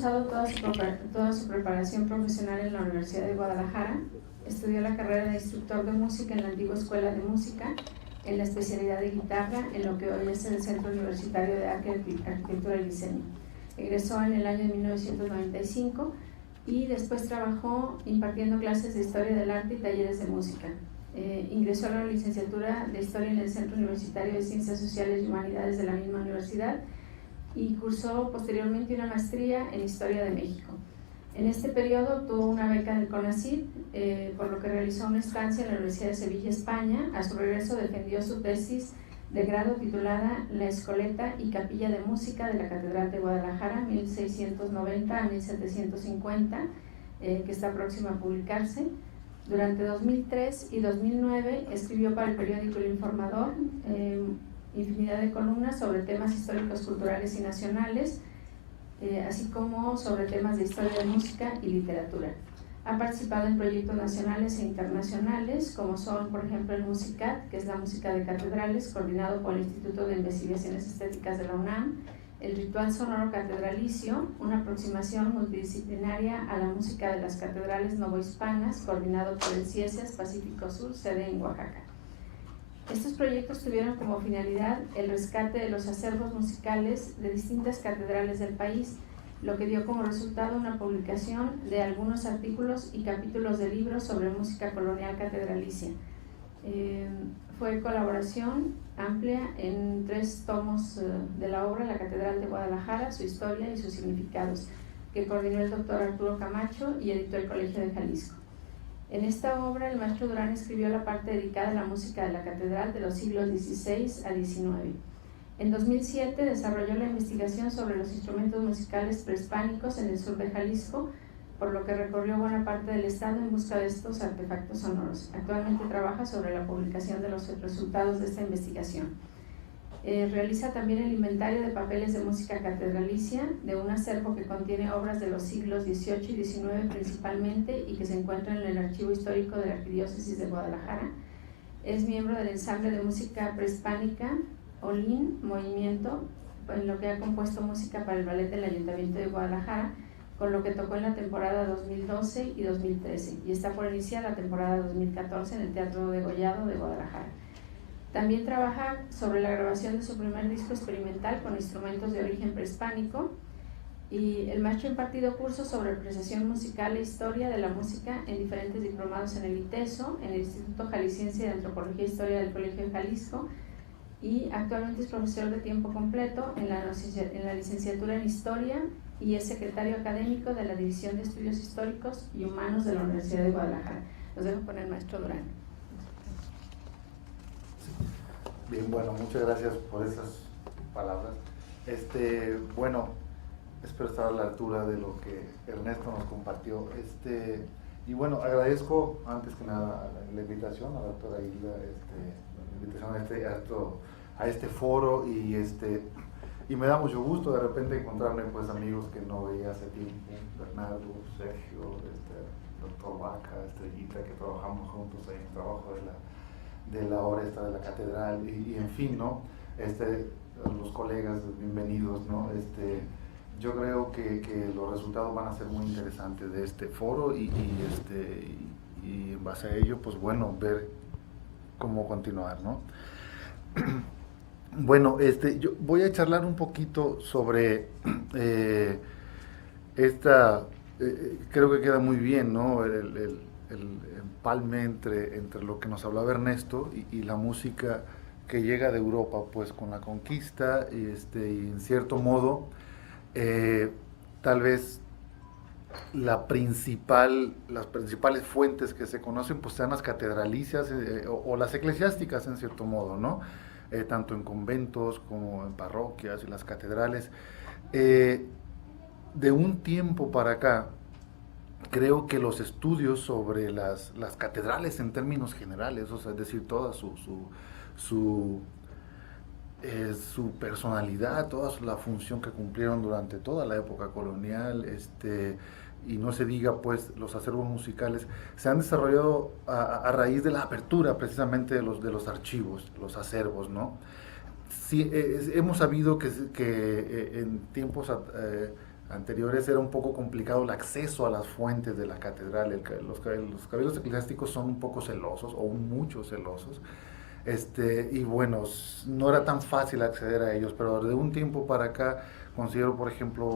Toda su preparación profesional en la Universidad de Guadalajara. Estudió la carrera de instructor de música en la antigua Escuela de Música, en la especialidad de guitarra, en lo que hoy es el Centro Universitario de Arquitectura y Diseño. Egresó en el año de 1995 y después trabajó impartiendo clases de Historia del Arte y talleres de música. Ingresó a la licenciatura de Historia en el Centro Universitario de Ciencias Sociales y Humanidades de la misma universidad y cursó posteriormente una maestría en Historia de México. En este periodo obtuvo una beca del CONACYT, por lo que realizó una estancia en la Universidad de Sevilla, España. A su regreso defendió su tesis de grado titulada La Escoleta y Capilla de Música de la Catedral de Guadalajara, 1690 a 1750, que está próxima a publicarse. Durante 2003 y 2009 escribió para el periódico El Informador infinidad de columnas sobre temas históricos, culturales y nacionales, así como sobre temas de historia de música y literatura. Ha participado en proyectos nacionales e internacionales, como son, por ejemplo, el Musicat, que es la música de catedrales, coordinado por el Instituto de Investigaciones Estéticas de la UNAM, el Ritual Sonoro Catedralicio, una aproximación multidisciplinaria a la música de las catedrales novohispanas, coordinado por el CIESAS Pacífico Sur, sede en Oaxaca. Estos proyectos tuvieron como finalidad el rescate de los acervos musicales de distintas catedrales del país, lo que dio como resultado una publicación de algunos artículos y capítulos de libros sobre música colonial catedralicia. Fue colaboración amplia en 3 tomos de la obra La Catedral de Guadalajara, su historia y sus significados, que coordinó el doctor Arturo Camacho y editó el Colegio de Jalisco. En esta obra, el maestro Durán escribió la parte dedicada a la música de la catedral de los siglos XVI a XIX. En 2007 desarrolló la investigación sobre los instrumentos musicales prehispánicos en el sur de Jalisco, por lo que recorrió buena parte del estado en busca de estos artefactos sonoros. Actualmente trabaja sobre la publicación de los resultados de esta investigación. Realiza también el inventario de papeles de música catedralicia de un acervo que contiene obras de los siglos XVIII y XIX principalmente y que se encuentra en el Archivo Histórico de la Arquidiócesis de Guadalajara. Es miembro del ensamble de música prehispánica Olin Movimiento, en lo que ha compuesto música para el ballet del Ayuntamiento de Guadalajara, con lo que tocó en la temporada 2012 y 2013, y está por iniciar la temporada 2014 en el Teatro Degollado de Guadalajara. También trabaja sobre la grabación de su primer disco experimental con instrumentos de origen prehispánico, y el maestro ha impartido cursos sobre apreciación musical e historia de la música en diferentes diplomados en el ITESO, en el Instituto Jalisciense de Antropología e Historia del Colegio de Jalisco, y actualmente es profesor de tiempo completo en la licenciatura en Historia y es secretario académico de la División de Estudios Históricos y Humanos de la Universidad de Guadalajara. Los dejo con el maestro Durán. Bien, bueno, muchas gracias por esas palabras. Bueno, espero estar a la altura de lo que Ernesto nos compartió. Y bueno, agradezco antes que nada la invitación a la doctora Hilda, la invitación a este foro, y me da mucho gusto de repente encontrarme pues amigos que no veía hace tiempo, Bernardo, Sergio, doctor Vaca, Estrellita, que trabajamos juntos ahí en el trabajo de la obra esta de la catedral, y en fin, ¿no? Los colegas, bienvenidos, ¿no? Yo creo que los resultados van a ser muy interesantes de este foro y en base a ello, pues bueno, ver cómo continuar, ¿no? Bueno, yo voy a charlar un poquito sobre creo que queda muy bien, ¿no? El empalme entre lo que nos hablaba Ernesto y la música que llega de Europa, pues con la conquista, y en cierto modo, tal vez las principales fuentes que se conocen pues sean las catedralicias o las eclesiásticas en cierto modo, ¿no? Tanto en conventos como en parroquias y las catedrales. De un tiempo para acá, creo que los estudios sobre las catedrales en términos generales, o sea, es decir, toda su personalidad, toda la función que cumplieron durante toda la época colonial, y no se diga pues los acervos musicales, se han desarrollado a raíz de la apertura precisamente de los archivos, los acervos, ¿no? Sí, hemos sabido que en tiempos anteriores era un poco complicado el acceso a las fuentes de la catedral. Los cabildos eclesiásticos son un poco celosos, o mucho celosos, y bueno, no era tan fácil acceder a ellos, pero de un tiempo para acá considero, por ejemplo,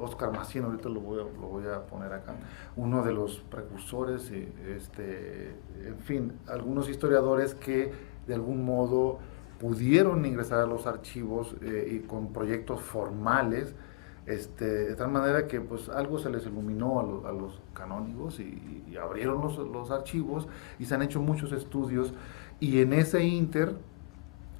Oscar Macién, ahorita lo voy a poner acá, uno de los precursores, en fin, algunos historiadores que de algún modo pudieron ingresar a los archivos y con proyectos formales, de tal manera que pues algo se les iluminó a los canónigos y abrieron los archivos y se han hecho muchos estudios, y en ese ínter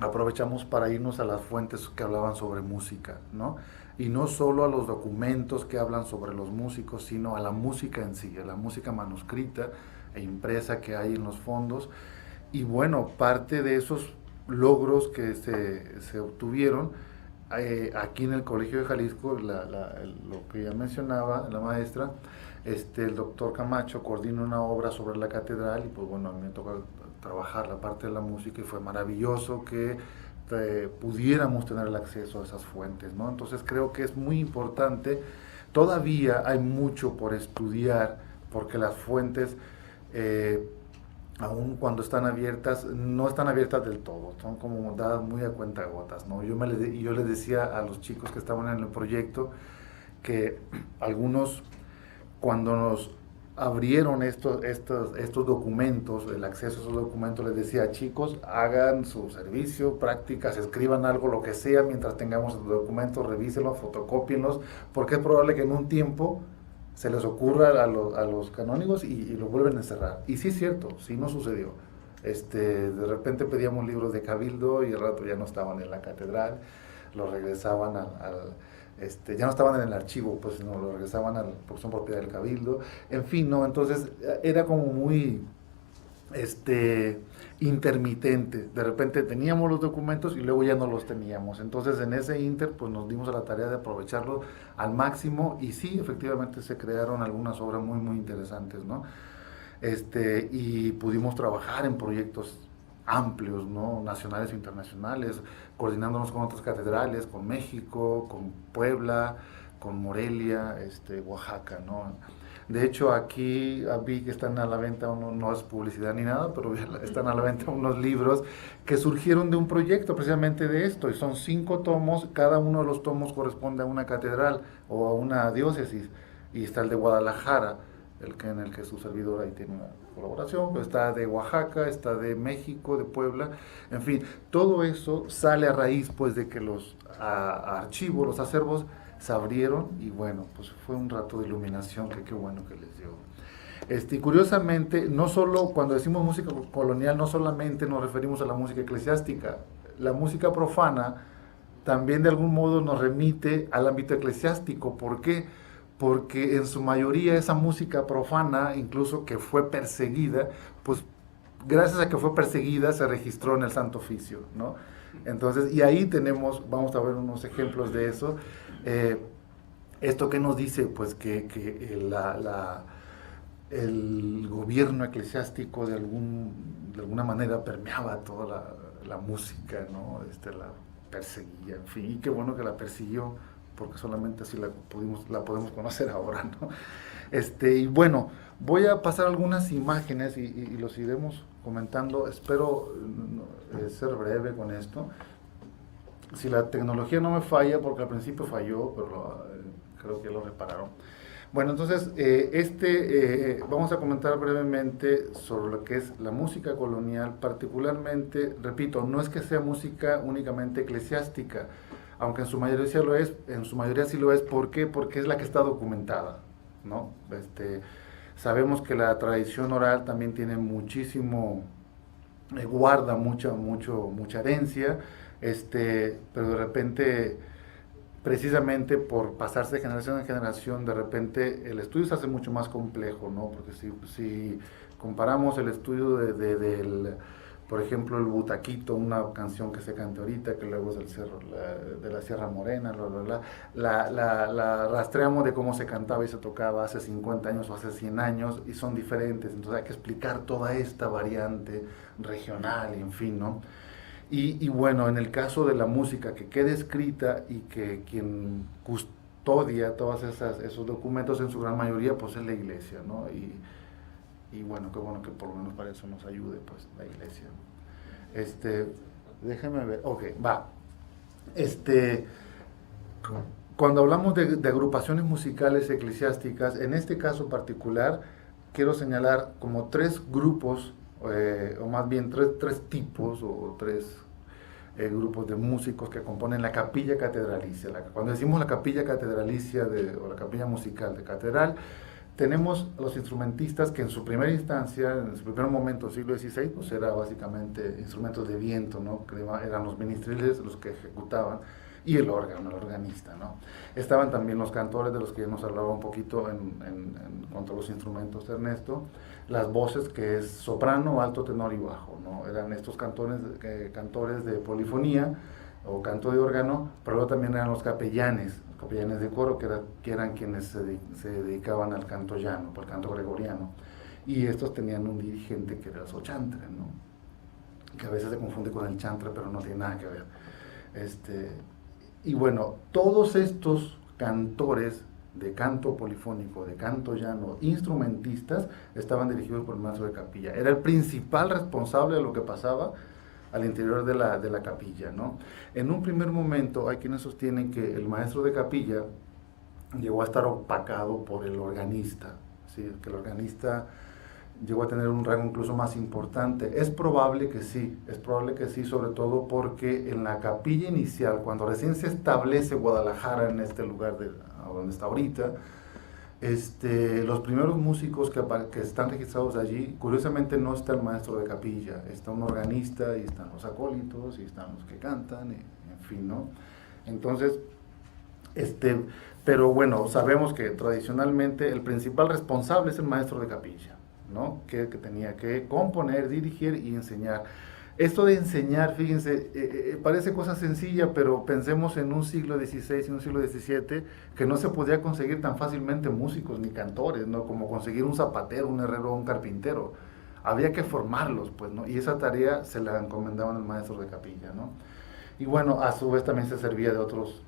aprovechamos para irnos a las fuentes que hablaban sobre música, ¿no? Y no solo a los documentos que hablan sobre los músicos, sino a la música en sí, a la música manuscrita e impresa que hay en los fondos. Y bueno, parte de esos logros que se obtuvieron, aquí en el Colegio de Jalisco, lo que ya mencionaba la maestra, el doctor Camacho coordina una obra sobre la catedral, y pues bueno, a mí me toca trabajar la parte de la música, y fue maravilloso que pudiéramos tener el acceso a esas fuentes, ¿no? Entonces creo que es muy importante. Todavía hay mucho por estudiar, porque las fuentes, aun cuando están abiertas, no están abiertas del todo, son como dadas muy a cuentagotas, ¿no? Yo les decía a los chicos que estaban en el proyecto que algunos, cuando nos abrieron estos documentos, el acceso a esos documentos, les decía: chicos, hagan su servicio, prácticas, escriban algo, lo que sea, mientras tengamos los documentos, revísenlos, fotocópienlos, porque es probable que en un tiempo se les ocurra a los canónigos y lo vuelven a encerrar. Y sí es cierto, sí nos sucedió. De repente pedíamos libros de cabildo y al rato ya no estaban en la catedral, los regresaban ya no estaban en el archivo, pues no, lo regresaban porque son propiedad del cabildo, en fin, ¿no? Entonces era como muy intermitente. De repente teníamos los documentos y luego ya no los teníamos. Entonces en ese ínter pues nos dimos a la tarea de aprovecharlo al máximo, y sí, efectivamente se crearon algunas obras muy muy interesantes, ¿no? Y pudimos trabajar en proyectos amplios, ¿no? Nacionales e internacionales, coordinándonos con otras catedrales, con México, con Puebla, con Morelia, Oaxaca, ¿no? De hecho, aquí vi que están a la venta, no es publicidad ni nada, pero están a la venta unos libros que surgieron de un proyecto precisamente de esto, y son 5 tomos, cada uno de los tomos corresponde a una catedral o a una diócesis, y está el de Guadalajara, en el que su servidor ahí tiene una colaboración, pero está de Oaxaca, está de México, de Puebla, en fin, todo eso sale a raíz pues de que los archivos, los acervos se abrieron, y bueno, pues fue un rato de iluminación que qué bueno que les dio. Y curiosamente, no solo cuando decimos música colonial, no solamente nos referimos a la música eclesiástica, la música profana también de algún modo nos remite al ámbito eclesiástico. ¿Por qué? Porque en su mayoría esa música profana, incluso que fue perseguida, pues gracias a que fue perseguida se registró en el Santo Oficio, ¿no? Entonces, y ahí vamos a ver unos ejemplos de eso. ¿Esto qué nos dice? Pues que el gobierno eclesiástico de alguna manera permeaba toda la música, ¿no? La perseguía, en fin, y qué bueno que la persiguió, porque solamente así la podemos conocer ahora, ¿no? Y bueno, voy a pasar algunas imágenes y los iremos comentando. Espero ser breve con esto. Si la tecnología no me falla, porque al principio falló, pero creo que ya lo repararon. Bueno, entonces, vamos a comentar brevemente sobre lo que es la música colonial, particularmente, repito, no es que sea música únicamente eclesiástica, aunque en su mayoría sí lo es. ¿Por qué? Porque es la que está documentada, ¿no? Sabemos que la tradición oral también tiene muchísimo, guarda mucha herencia, pero de repente, precisamente por pasarse de generación en generación, de repente el estudio se hace mucho más complejo, ¿no? Porque si comparamos el estudio del, por ejemplo, el Butaquito, una canción que se canta ahorita, que luego es del cerro, de la Sierra Morena, la rastreamos de cómo se cantaba y se tocaba hace 50 años o hace 100 años, y son diferentes. Entonces hay que explicar toda esta variante regional, en fin, ¿no? Y bueno, en el caso de la música que quede escrita y que quien custodia todos esos documentos en su gran mayoría pues es la iglesia, ¿no? Y bueno, qué bueno que por lo menos para eso nos ayude pues la iglesia. Déjeme ver, ok, va. Cuando hablamos de agrupaciones musicales eclesiásticas, en este caso particular, quiero señalar como 3 grupos, o más bien tres tipos o 3 grupos de músicos que componen la capilla catedralicia. Cuando decimos la capilla catedralicia o la capilla musical de catedral, tenemos los instrumentistas que en su primera instancia, en su primer momento, siglo XVI, pues era básicamente instrumentos de viento, ¿no? Que eran los ministriles los que ejecutaban, y el órgano, el organista, ¿no? Estaban también los cantores, de los que ya nos hablaba un poquito en cuanto a los instrumentos Ernesto, las voces, que es soprano, alto, tenor y bajo, ¿no? Eran estos cantores de polifonía o canto de órgano, pero luego también eran los capellanes de coro, que eran quienes se dedicaban al canto llano, al canto gregoriano, y estos tenían un dirigente que era el sochantre, ¿no? Que a veces se confunde con el chantre, pero no tiene nada que ver. Y bueno, todos estos cantores de canto polifónico, de canto llano, instrumentistas, estaban dirigidos por el maestro de capilla. Era el principal responsable de lo que pasaba al interior de la capilla, ¿no? En un primer momento hay quienes sostienen que el maestro de capilla llegó a estar opacado por el organista, ¿sí? Que el organista llegó a tener un rango incluso más importante. Es probable que sí, sobre todo porque en la capilla inicial, cuando recién se establece Guadalajara en este lugar donde está ahorita, los primeros músicos que están registrados allí, curiosamente no está el maestro de capilla, está un organista y están los acólitos y están los que cantan, en fin, ¿no? Entonces, pero bueno, sabemos que tradicionalmente el principal responsable es el maestro de capilla, ¿no? Que tenía que componer, dirigir y enseñar. Esto de enseñar, fíjense, parece cosa sencilla, pero pensemos en un siglo XVI y un siglo XVII que no se podía conseguir tan fácilmente músicos ni cantores, ¿no? Como conseguir un zapatero, un herrero, un carpintero. Había que formarlos, pues, ¿no? Y esa tarea se la encomendaban al maestro de capilla, ¿no? Y bueno, a su vez también se servía de otros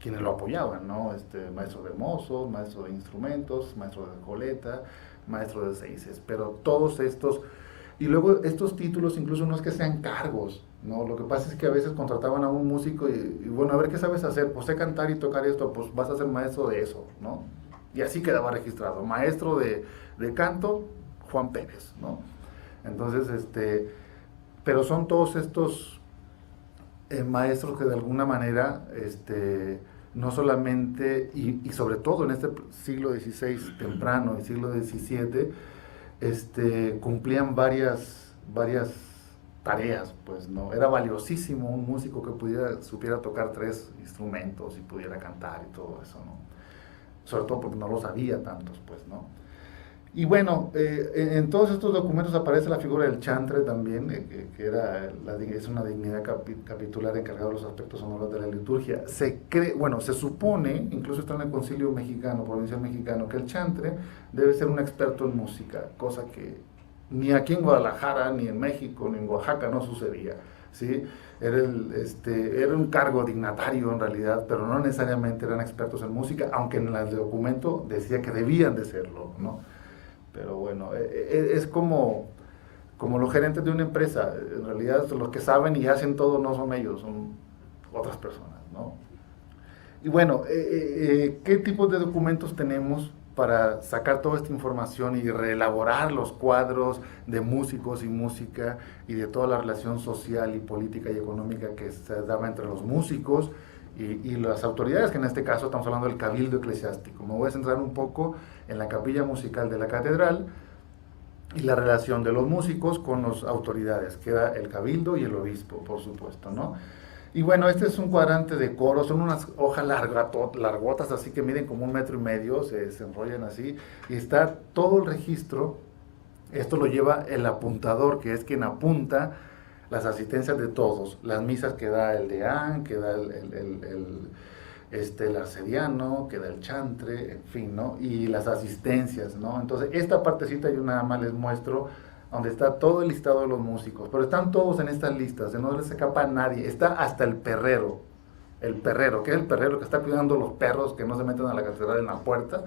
quienes lo apoyaban, ¿no? Maestro de mozos, maestro de instrumentos, maestro de coleta, maestro de seises, pero todos estos. Y luego estos títulos incluso no es que sean cargos, ¿no? Lo que pasa es que a veces contrataban a un músico y bueno, a ver, ¿qué sabes hacer? Pues sé cantar y tocar esto, pues vas a ser maestro de eso, ¿no? Y así quedaba registrado, maestro de canto, Juan Pérez, ¿no? Entonces, pero son todos estos maestros que de alguna manera, no solamente, y sobre todo en este siglo XVI temprano y siglo XVII, cumplían varias tareas, pues, ¿no? Era valiosísimo un músico que supiera tocar 3 instrumentos y pudiera cantar y todo eso, ¿no? Sobre todo porque no lo sabía tantos, pues, ¿no? Y bueno, en todos estos documentos aparece la figura del chantre también, que es una dignidad capitular encargada de los aspectos sonoros de la liturgia. Se supone, incluso está en el Concilio Mexicano, Provincial Mexicano, que el chantre debe ser un experto en música, cosa que ni aquí en Guadalajara, ni en México, ni en Oaxaca no sucedía, ¿sí? Era un cargo dignatario en realidad, pero no necesariamente eran expertos en música, aunque en el documento decía que debían de serlo, ¿no? Pero bueno, es como los gerentes de una empresa. En realidad los que saben y hacen todo no son ellos, son otras personas, ¿no? Y bueno, ¿qué tipos de documentos tenemos para sacar toda esta información y reelaborar los cuadros de músicos y música y de toda la relación social y política y económica que se daba entre los músicos y las autoridades, que en este caso estamos hablando del cabildo eclesiástico? Me voy a centrar un poco en la capilla musical de la catedral y la relación de los músicos con las autoridades, que era el cabildo y el obispo, por supuesto, ¿no? Y bueno, este es un cuadrante de coro, son unas hojas largotas, así que miden como 1,5 metros, se enrollan así, y está todo el registro. Esto lo lleva el apuntador, que es quien apunta las asistencias de todos, las misas que da el deán, que da el arcediano, que da el chantre, en fin, ¿no? Y las asistencias, ¿no? Entonces, esta partecita yo nada más les muestro, donde está todo el listado de los músicos, pero están todos en estas listas, no les escapa a nadie, está hasta el perrero, el perrero, que es el perrero que está cuidando los perros que no se meten a la catedral en la puerta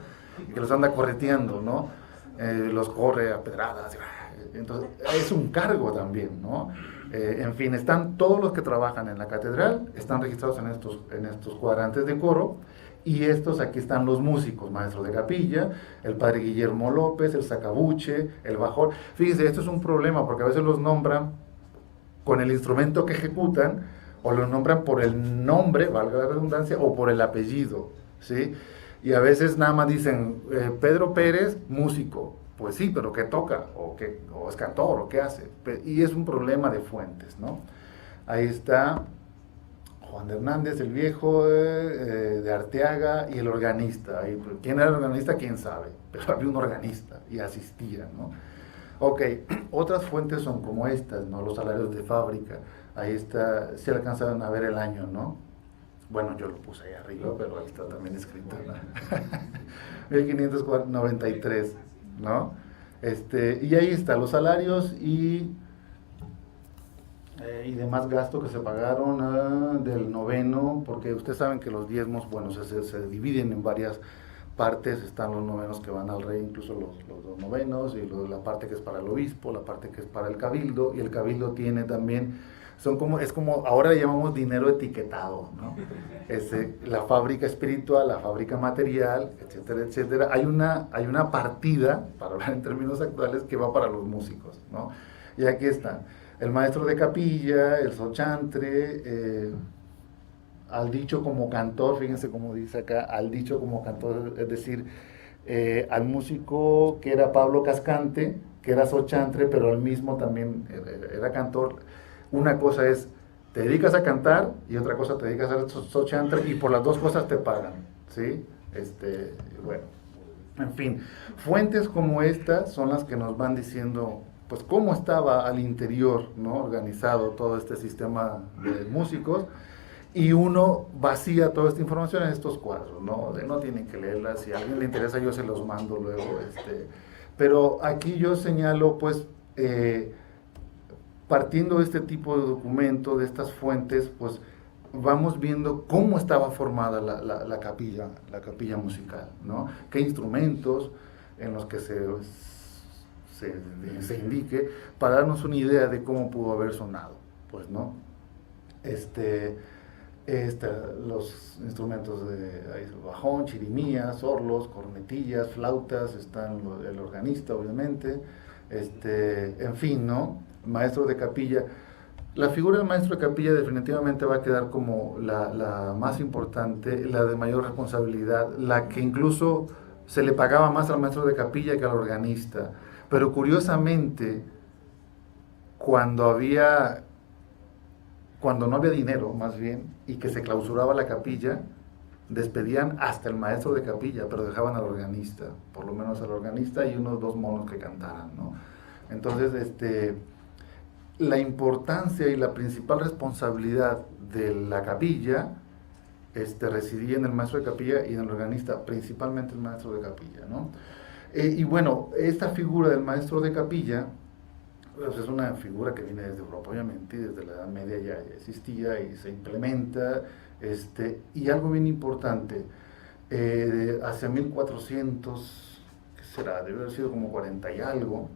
y que los anda correteando, ¿no? Los corre a pedradas, entonces es un cargo también, ¿no? En fin, están todos los que trabajan en la catedral, están registrados en estos cuadrantes de coro, y estos aquí están los músicos, maestros de capilla, el padre Guillermo López, el sacabuche, el bajor. Fíjense, esto es un problema porque a veces los nombran con el instrumento que ejecutan, o los nombran por el nombre, valga la redundancia, o por el apellido, ¿sí? Y a veces nada más dicen, Pedro Pérez, músico. Pues sí, pero ¿qué toca? ¿O es cantor? ¿O qué hace? Y es un problema de fuentes, ¿no? Ahí está Juan de Hernández, el viejo, de Arteaga, y el organista. ¿Quién era el organista? ¿Quién sabe? Pero había un organista y asistía, ¿no? Ok, otras fuentes son como estas, ¿no? Los salarios de fábrica. Ahí está, si alcanzaron a ver el año, ¿no? Bueno, yo lo puse ahí arriba, pero ahí está también escrito, ¿no? 1593, ¿no? Y ahí está, los salarios y demás gastos que se pagaron del noveno, porque ustedes saben que los diezmos, bueno, se dividen en varias partes, están los novenos que van al rey, incluso los dos novenos, y la parte que es para el obispo, la parte que es para el cabildo, y el cabildo tiene también, es como, ahora le llamamos dinero etiquetado, ¿no? La fábrica espiritual, la fábrica material, etcétera, etcétera. Hay una partida, para hablar en términos actuales, que va para los músicos, ¿no? Y aquí están, el maestro de capilla, el sochantre, al dicho como cantor, fíjense cómo dice acá, al dicho como cantor, es decir, al músico que era Pablo Cascante, que era sochantre, pero al mismo también era cantor. Una cosa es, te dedicas a cantar, y otra cosa te dedicas a ser sochantre, y por las dos cosas te pagan, ¿sí? Bueno, en fin, fuentes como estas son las que nos van diciendo, pues, cómo estaba al interior, ¿no?, organizado todo este sistema de músicos, y uno vacía toda esta información en estos cuadros, ¿no? No tienen que leerlas, si a alguien le interesa yo se los mando luego, pero aquí yo señalo, pues, partiendo de este tipo de documento, de estas fuentes, pues vamos viendo cómo estaba formada la capilla musical, ¿no? Qué instrumentos en los que se indique, para darnos una idea de cómo pudo haber sonado, pues, ¿no? Los instrumentos de bajón, chirimías, orlos, cornetillas, flautas, están el organista, obviamente, en fin, ¿no? Maestro de capilla. La figura del maestro de capilla definitivamente va a quedar como la más importante, la de mayor responsabilidad, la que incluso se le pagaba más al maestro de capilla que al organista. Pero curiosamente, cuando no había dinero, más bien, y que se clausuraba la capilla, despedían hasta el maestro de capilla, pero dejaban al organista, por lo menos al organista y unos 2 monos que cantaran, ¿no? Entonces, la importancia y la principal responsabilidad de la capilla residía en el maestro de capilla y en el organista, principalmente el maestro de capilla, ¿no? Y bueno, esta figura del maestro de capilla, pues es una figura que viene desde Europa, obviamente, y desde la Edad Media ya existía y se implementa, y algo bien importante, hacia 1400, ¿qué será? Debe haber sido como 40 y algo,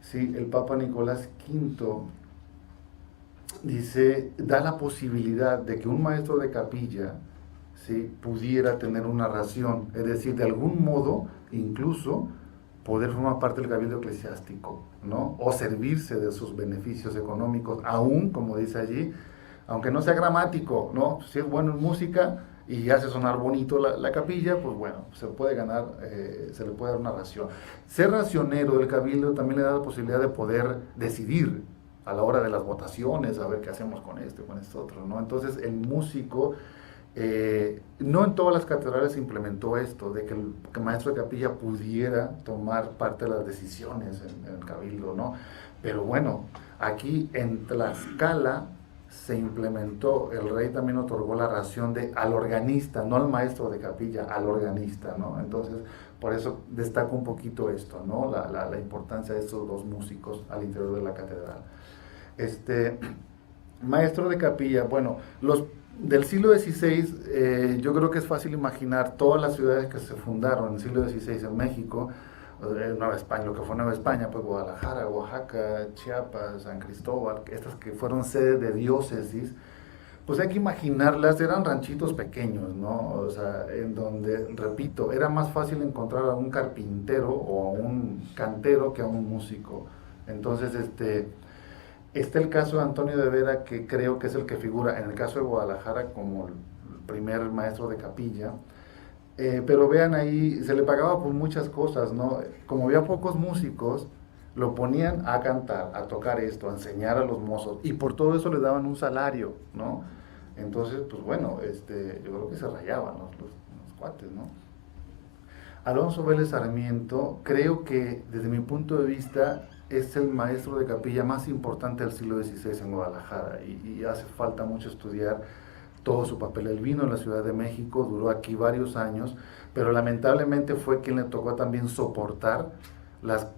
¿sí? El Papa Nicolás V da la posibilidad de que un maestro de capilla, ¿sí?, pudiera tener una ración, es decir, de algún modo, incluso, poder formar parte del cabildo eclesiástico, ¿no? O servirse de sus beneficios económicos, aún, como dice allí, aunque no sea gramático, ¿no? Si es bueno en música y hace sonar bonito la capilla, pues bueno, se puede ganar, se le puede dar una ración. Ser racionero del cabildo también le da la posibilidad de poder decidir a la hora de las votaciones, a ver qué hacemos con con esto otro, ¿no? Entonces el músico, no en todas las catedrales se implementó esto, de que el maestro de capilla pudiera tomar parte de las decisiones en el cabildo, ¿no? Pero bueno, aquí en Tlaxcala se implementó, el rey también otorgó la ración al organista, no al maestro de capilla, al organista, ¿no? Entonces, por eso destaco un poquito esto, ¿no? La importancia de estos 2 músicos al interior de la catedral. Maestro de capilla, bueno, Del siglo XVI, yo creo que es fácil imaginar todas las ciudades que se fundaron en el siglo XVI en México, Nueva España, lo que fue Nueva España, pues Guadalajara, Oaxaca, Chiapas, San Cristóbal, estas que fueron sedes de diócesis, pues hay que imaginarlas, eran ranchitos pequeños, ¿no? O sea, en donde, repito, era más fácil encontrar a un carpintero o a un cantero que a un músico. Entonces, está el caso de Antonio de Vera, que creo que es el que figura en el caso de Guadalajara como el primer maestro de capilla. Pero vean ahí, se le pagaba por muchas cosas, ¿no? Como había pocos músicos, lo ponían a cantar, a tocar esto, a enseñar a los mozos, y por todo eso le daban un salario, ¿no? Entonces, pues bueno, yo creo que se rayaban los cuates, ¿no? Alonso Vélez Sarmiento, creo que desde mi punto de vista es el maestro de capilla más importante del siglo XVI en Guadalajara, y hace falta mucho estudiar todo su papel. Él vino en la Ciudad de México, duró aquí varios años, pero lamentablemente fue quien le tocó también soportar las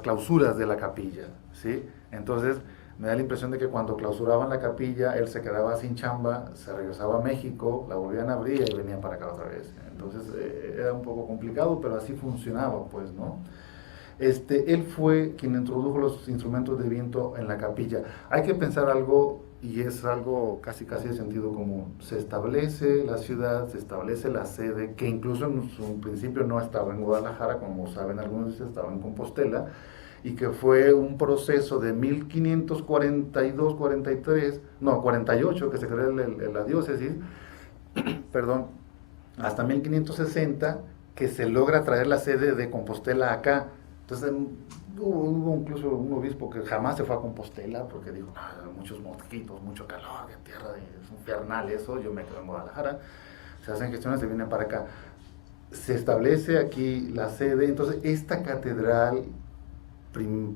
clausuras de la capilla, ¿sí? Entonces, me da la impresión de que cuando clausuraban la capilla, él se quedaba sin chamba, se regresaba a México, la volvían a abrir y venía para acá otra vez. Entonces, era un poco complicado, pero así funcionaba, pues, ¿no? Él fue quien introdujo los instrumentos de viento en la capilla. Hay que pensar algo, y es algo casi de sentido común. Se establece la ciudad, se establece la sede, que incluso en su principio no estaba en Guadalajara, como saben algunos, estaba en Compostela, y que fue un proceso de 1542, 43, no, 48, que se creó la diócesis, perdón, hasta 1560, que se logra traer la sede de Compostela acá. Entonces hubo incluso un obispo que jamás se fue a Compostela porque dijo, muchos mosquitos, mucho calor, de tierra, es infernal eso, yo me quedo en Guadalajara. Se hacen gestiones, se vienen para acá. Se establece aquí la sede, entonces esta catedral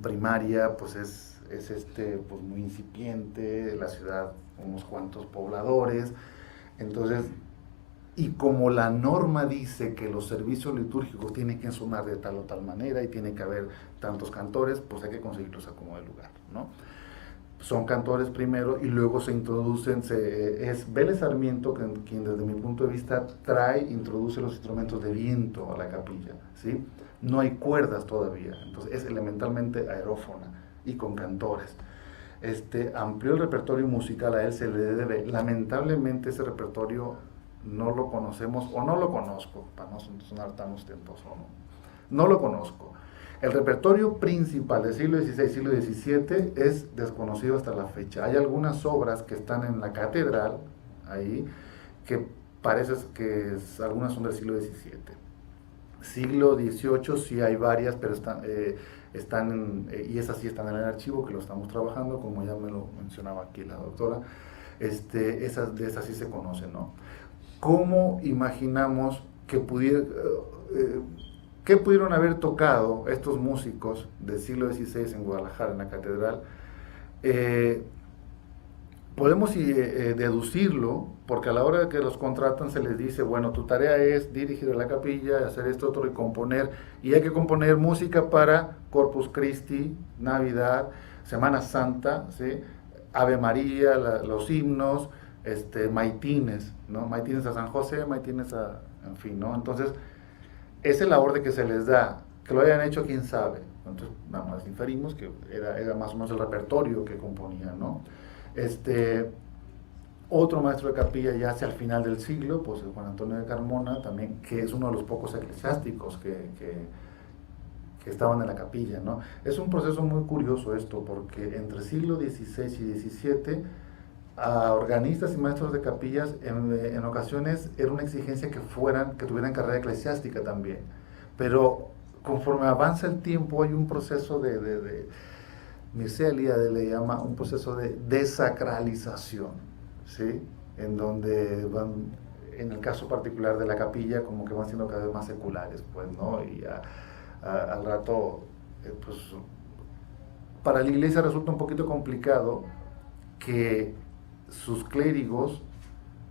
primaria pues es pues muy incipiente, la ciudad unos cuantos pobladores, entonces, y como la norma dice que los servicios litúrgicos tienen que sonar de tal o tal manera y tiene que haber tantos cantores, pues hay que conseguirlos a como de lugar, ¿no? Son cantores primero y luego se introducen, es Vélez Sarmiento quien desde mi punto de vista introduce los instrumentos de viento a la capilla, ¿sí? No hay cuerdas todavía, entonces es elementalmente aerófona y con cantores. Amplió el repertorio musical, a él se le debe, lamentablemente ese repertorio no lo conocemos, o no lo conozco, para no sonar tan ostentoso, no lo conozco. El repertorio principal del siglo XVI, siglo XVII es desconocido hasta la fecha. Hay algunas obras que están en la catedral, ahí, que parece que algunas son del siglo XVII. Siglo XVIII sí hay varias, pero y esas sí están en el archivo, que lo estamos trabajando, como ya me lo mencionaba aquí la doctora. De esas sí se conocen, ¿no? ¿Cómo imaginamos que qué pudieron haber tocado estos músicos del siglo XVI en Guadalajara, en la catedral? Podemos deducirlo, porque a la hora de que los contratan se les dice, bueno, tu tarea es dirigir a la capilla, hacer esto, otro, y componer, y hay que componer música para Corpus Christi, Navidad, Semana Santa, ¿sí? Ave María, los himnos, maitines, ¿no? Maitines a San José, maitines en fin, ¿no? Entonces, esa es la orden que se les da. Que lo hayan hecho, quién sabe. Entonces, nada más inferimos que era más o menos el repertorio que componían, ¿no? Otro maestro de capilla ya hacia el final del siglo, pues Juan Antonio de Carmona, también, que es uno de los pocos eclesiásticos que estaban en la capilla, ¿no? Es un proceso muy curioso esto, porque entre siglo XVI y XVII, a organistas y maestros de capillas en ocasiones era una exigencia que tuvieran carrera eclesiástica también, pero conforme avanza el tiempo hay un proceso Mircea Eliade le llama un proceso de desacralización, ¿sí? En donde en el caso particular de la capilla, como que van siendo cada vez más seculares, pues, ¿no? Y al rato, pues, para la iglesia resulta un poquito complicado que sus clérigos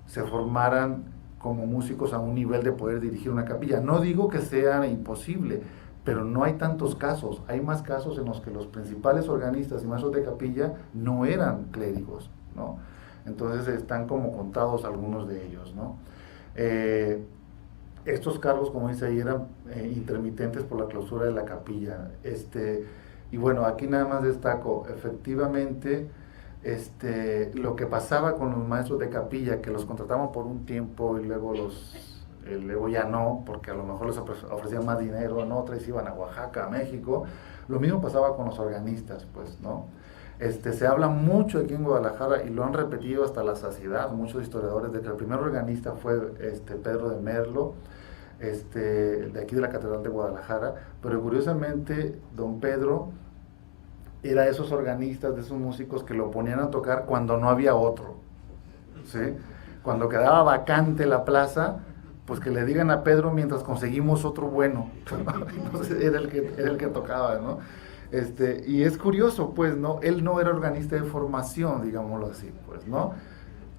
se formaran como músicos a un nivel de poder dirigir una capilla. No digo que sea imposible, pero no hay tantos casos. Hay más casos en los que los principales organistas y maestros de capilla no eran clérigos, ¿no? Entonces están como contados algunos de ellos, ¿no? Estos cargos, como dice ahí, eran intermitentes por la clausura de la capilla. Y bueno, aquí nada más destaco, efectivamente, lo que pasaba con los maestros de capilla, que los contrataban por un tiempo y luego luego ya no, porque a lo mejor les ofrecían más dinero, ¿no? Otros iban a Oaxaca, a México. Lo mismo pasaba con los organistas, pues, ¿no? Se habla mucho aquí en Guadalajara y lo han repetido hasta la saciedad muchos historiadores de que el primer organista fue Pedro de Merlo, de aquí de la Catedral de Guadalajara, pero curiosamente don Pedro era esos organistas, de esos músicos que lo ponían a tocar cuando no había otro, ¿sí? Cuando quedaba vacante la plaza, pues que le digan a Pedro mientras conseguimos otro bueno. Entonces era el que tocaba, ¿no? Y es curioso, pues, ¿no? Él no era organista de formación, digámoslo así, pues, ¿no?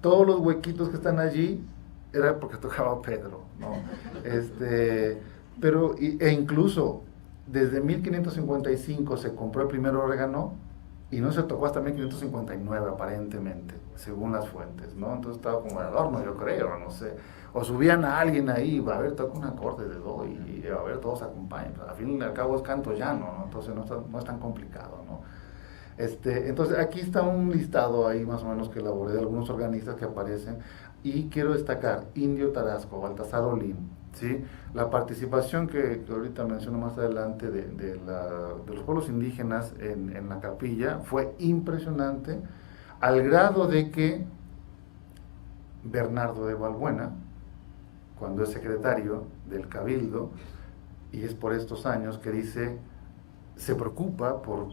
Todos los huequitos que están allí era porque tocaba Pedro, ¿no? E incluso desde 1555 se compró el primer órgano y no se tocó hasta 1559 aparentemente, según las fuentes, ¿no? Entonces estaba como el adorno, yo creo, no sé. O subían a alguien ahí, va a ver, toca un acorde de do y a ver, todos acompañan. Al fin y al cabo es canto llano, ¿no? Entonces no es tan complicado, ¿no? Entonces aquí está un listado ahí más o menos que elaboré de algunos organistas que aparecen y quiero destacar Indio Tarasco, Baltasar Olín, ¿sí? La participación que ahorita menciono más adelante de los pueblos indígenas en la capilla fue impresionante al grado de que Bernardo de Valbuena, cuando es secretario del Cabildo, y es por estos años que dice, se preocupa por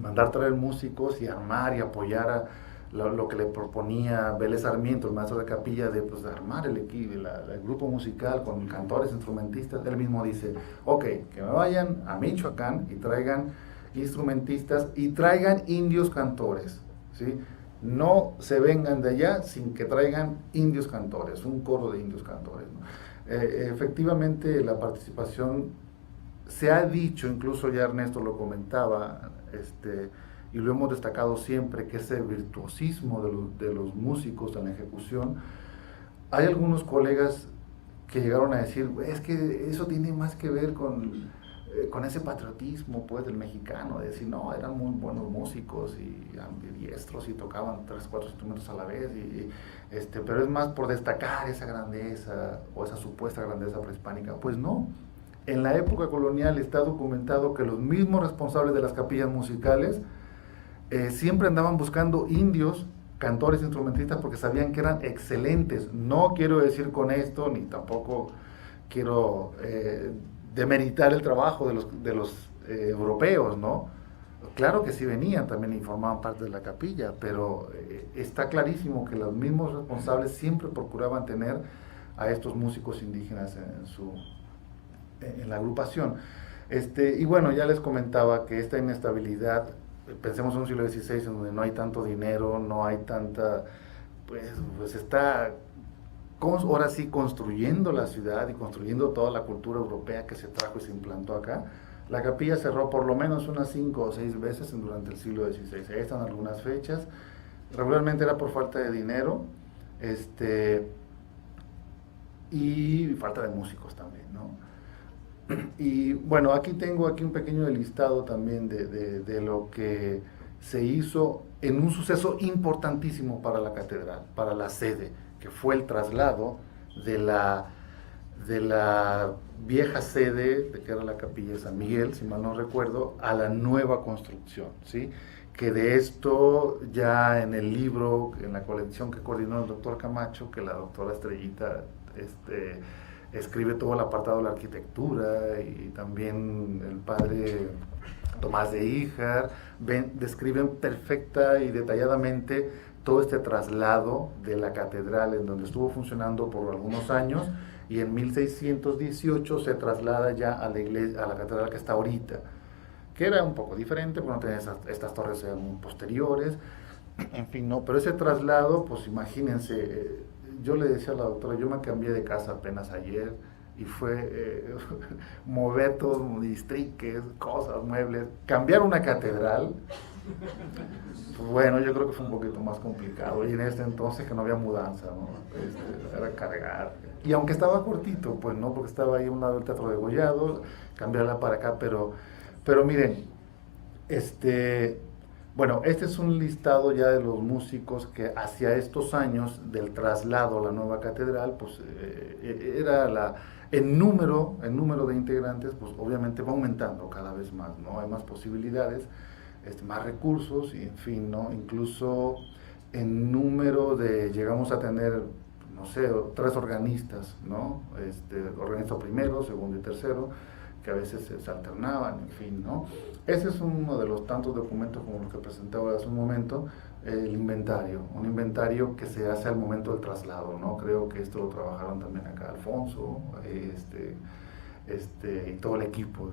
mandar traer músicos y armar y apoyar a lo que le proponía Vélez Sarmiento, el maestro de capilla, de armar el equipo, el grupo musical con cantores, instrumentistas. Él mismo dice, ok, que me vayan a Michoacán y traigan instrumentistas y traigan indios cantores, ¿sí? No se vengan de allá sin que traigan indios cantores, un coro de indios cantores, ¿no? Efectivamente la participación, se ha dicho, incluso ya Ernesto lo comentaba, y lo hemos destacado siempre, que ese virtuosismo de los músicos en la ejecución. Hay algunos colegas que llegaron a decir, es que eso tiene más que ver con ese patriotismo, pues, del mexicano, de decir, no, eran muy buenos músicos y ambidiestros y tocaban 3, 4 instrumentos a la vez, pero es más por destacar esa grandeza o esa supuesta grandeza prehispánica. Pues no, en la época colonial está documentado que los mismos responsables de las capillas musicales siempre andaban buscando indios, cantores, instrumentistas, porque sabían que eran excelentes. No quiero decir con esto, ni tampoco quiero demeritar el trabajo de los europeos, ¿no? Claro que sí venían también y formaban parte de la capilla, pero está clarísimo que los mismos responsables siempre procuraban tener a estos músicos indígenas en la agrupación. Y bueno, ya les comentaba que esta inestabilidad, pensemos en un siglo XVI en donde no hay tanto dinero, no hay tanta, pues está ahora sí construyendo la ciudad y construyendo toda la cultura europea que se trajo y se implantó acá. La capilla cerró por lo menos unas 5 o 6 veces durante el siglo XVI. Ahí están algunas fechas. Regularmente era por falta de dinero, y falta de músicos también, ¿no? Y bueno, aquí tengo un pequeño listado también de lo que se hizo en un suceso importantísimo para la catedral, para la sede, que fue el traslado de la vieja sede, que era la capilla de San Miguel, si mal no recuerdo, a la nueva construcción, ¿sí? Que de esto ya en el libro, en la colección que coordinó el doctor Camacho, que la doctora Estrellita escribe todo el apartado de la arquitectura, y también el padre Tomás de Híjar, describen perfecta y detalladamente todo este traslado de la catedral, en donde estuvo funcionando por algunos años, y en 1618 se traslada ya a la iglesia, a la catedral que está ahorita, que era un poco diferente, porque no tenía estas torres eran posteriores, en fin, no, pero ese traslado, pues imagínense, yo le decía a la doctora, yo me cambié de casa apenas ayer, y fue mover todos distriques, cosas, muebles, cambiar una catedral, Pues bueno, yo creo que fue un poquito más complicado. Y en este entonces que no había mudanza, ¿no? Era cargar. Y aunque estaba cortito, pues no, porque estaba ahí a un lado del Teatro de Gollado, cambiarla para acá, pero miren, este, bueno, este es un listado ya de los músicos que hacia estos años del traslado a la nueva catedral, pues era el número de integrantes, pues obviamente va aumentando cada vez más, ¿no? Hay más posibilidades, más recursos, y en fin, ¿no? Incluso en número llegamos a tener, no sé, 3 organistas, ¿no? Organista primero, segundo y tercero, que a veces se alternaban, en fin, ¿no? Ese es uno de los tantos documentos como los que presentaba hace un momento, el inventario, un inventario que se hace al momento del traslado, ¿no? Creo que esto lo trabajaron también acá Alfonso, y todo el equipo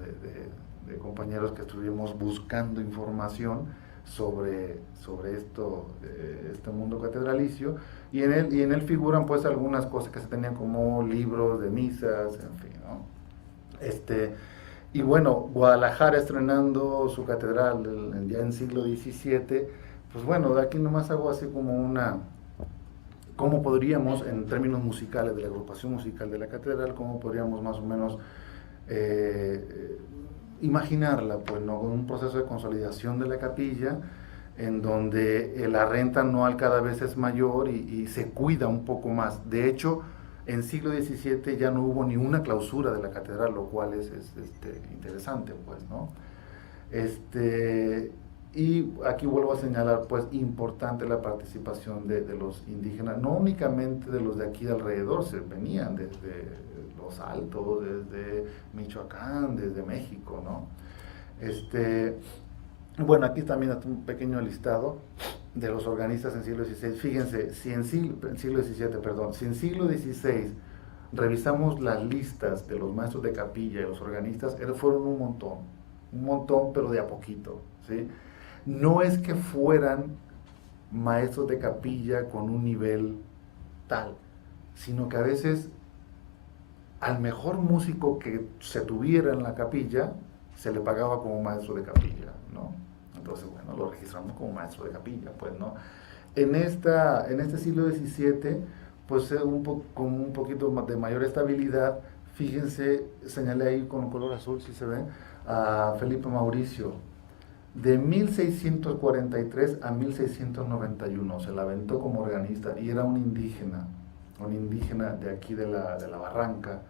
de compañeros que estuvimos buscando información sobre este mundo catedralicio, y en él figuran pues algunas cosas que se tenían como libros de misas, en fin, ¿no? Y bueno, Guadalajara estrenando su catedral ya en siglo XVII, pues bueno, de aquí nomás hago así como cómo podríamos, en términos musicales, de la agrupación musical de la catedral, cómo podríamos más o menos imaginarla, pues, ¿no? Un proceso de consolidación de la capilla, en donde la renta anual cada vez es mayor y se cuida un poco más. De hecho, en siglo XVII ya no hubo ni una clausura de la catedral, lo cual es interesante, pues, ¿no? Y aquí vuelvo a señalar, pues, importante la participación de los indígenas, no únicamente de los de aquí de alrededor, se venían desde Los Altos, desde Michoacán, desde México, ¿no? Bueno, aquí también está un pequeño listado de los organistas en siglo XVI. Fíjense, si en siglo XVII, perdón, si en siglo XVI revisamos las listas de los maestros de capilla y los organistas, fueron un montón, pero de a poquito, ¿sí? No es que fueran maestros de capilla con un nivel tal, sino que a veces al mejor músico que se tuviera en la capilla se le pagaba como maestro de capilla, ¿no? Entonces, bueno, lo registramos como maestro de capilla, pues, ¿no? En este siglo XVII, pues, con un poquito de mayor estabilidad, fíjense, señalé ahí con color azul, si se ve, a Felipe Mauricio, de 1643 a 1691, se la aventó como organista, y era un indígena de aquí de la Barranca.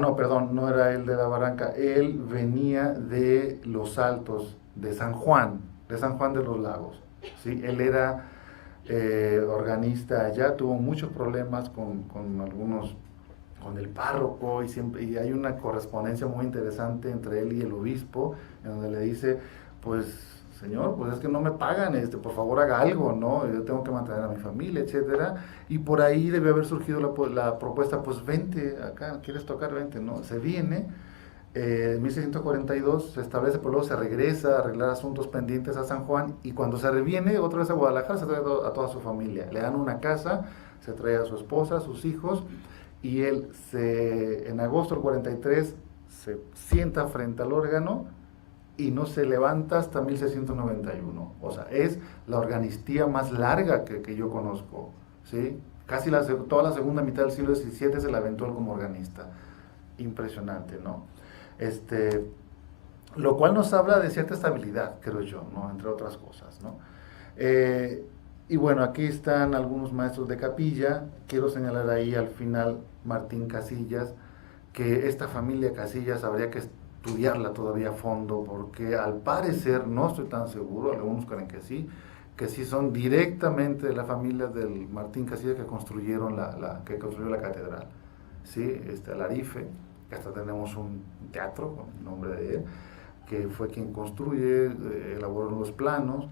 No, perdón, no era él de la Barranca, él venía de Los Altos, de San Juan de los Lagos, ¿sí? Él era organista allá, tuvo muchos problemas con el párroco, y hay una correspondencia muy interesante entre él y el obispo, en donde le dice, pues, señor, pues es que no me pagan, por favor haga algo, ¿no? Yo tengo que mantener a mi familia, etcétera. Y por ahí debe haber surgido la propuesta, pues vente acá, ¿quieres tocar? Vente, ¿no? Se viene, en 1642 se establece, pero luego se regresa a arreglar asuntos pendientes a San Juan, y cuando se reviene otra vez a Guadalajara se trae a toda su familia. Le dan una casa, se trae a su esposa, a sus hijos, y él en agosto del 43 se sienta frente al órgano y no se levanta hasta 1691. O sea, es la organistía más larga que yo conozco, ¿sí? Casi toda la segunda mitad del siglo XVII se la aventó él como organista. Impresionante, ¿no? Lo cual nos habla de cierta estabilidad, creo yo, ¿no? Entre otras cosas, ¿no? Y bueno, aquí están algunos maestros de capilla. Quiero señalar ahí al final Martín Casillas, que esta familia Casillas habría que estudiarla todavía a fondo, porque al parecer, no estoy tan seguro, algunos creen que sí son directamente de la familia del Martín Casillas que construyó la catedral, ¿sí? Alarife, que hasta tenemos un teatro con el nombre de él, que fue quien construye, elaboró los planos,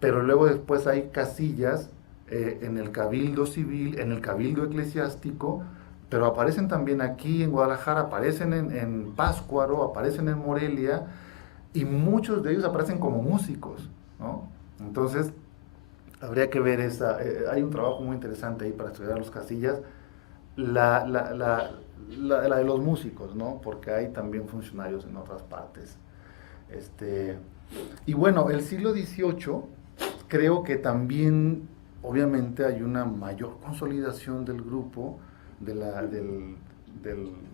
pero luego después hay casillas en el cabildo civil, en el cabildo eclesiástico, pero aparecen también aquí en Guadalajara, aparecen en Pátzcuaro, aparecen en Morelia, y muchos de ellos aparecen como músicos, ¿no? Entonces, habría que ver hay un trabajo muy interesante ahí para estudiar los casillas, la de los músicos, ¿no? Porque hay también funcionarios en otras partes. Y bueno, el siglo XVIII creo que también, obviamente, hay una mayor consolidación del grupo, de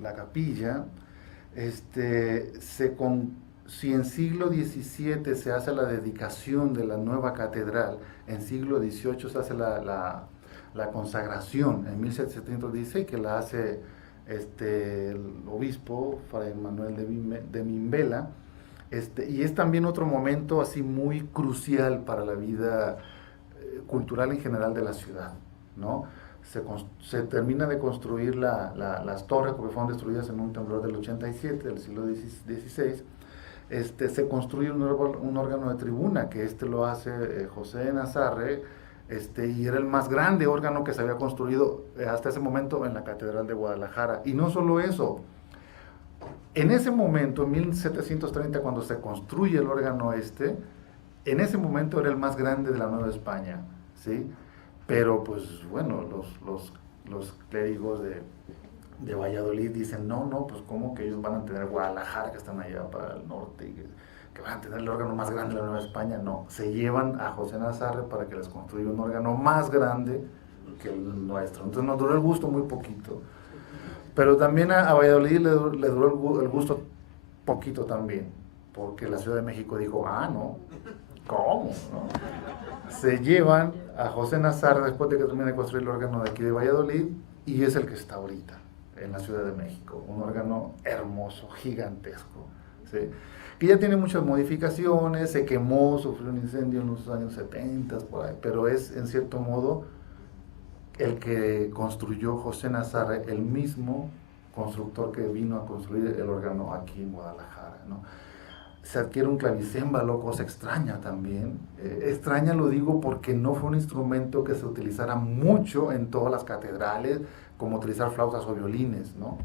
la capilla. Si en siglo XVII se hace la dedicación de la nueva catedral, en siglo XVIII se hace la consagración, en 1716, que la hace el obispo, Fray Manuel de Mimbela. Y es también otro momento así muy crucial para la vida cultural en general de la ciudad, ¿no? Se termina de construir las torres, porque fueron destruidas en un temblor del 87, del siglo XVI. Se construye un órgano de tribuna, que lo hace José de Nazarre, y era el más grande órgano que se había construido hasta ese momento en la Catedral de Guadalajara. Y no solo eso, en ese momento, en 1730, cuando se construye el órgano en ese momento era el más grande de la Nueva España, ¿sí? Pero, pues, bueno, los clérigos de Valladolid dicen, no, pues, ¿cómo que ellos van a tener Guadalajara, que están allá para el norte, y que van a tener el órgano más grande de la Nueva España? No, se llevan a José Nazarre para que les construya un órgano más grande que el nuestro. Entonces nos duró el gusto muy poquito. Pero también a Valladolid le duró el gusto poquito también, porque la Ciudad de México dijo, no, ¿cómo? ¿No? Se llevan a José Nazarre después de que termine de construir el órgano de aquí de Valladolid, y es el que está ahorita en la Ciudad de México, un órgano hermoso, gigantesco, ¿sí? Que ya tiene muchas modificaciones, se quemó, sufrió un incendio en los años 70, por ahí, pero es en cierto modo el que construyó José Nazarre, el mismo constructor que vino a construir el órgano aquí en Guadalajara, ¿no? Se adquiere un clavicémbalo, cosa extraña también. Extraña lo digo porque no fue un instrumento que se utilizara mucho en todas las catedrales, como utilizar flautas o violines, ¿no?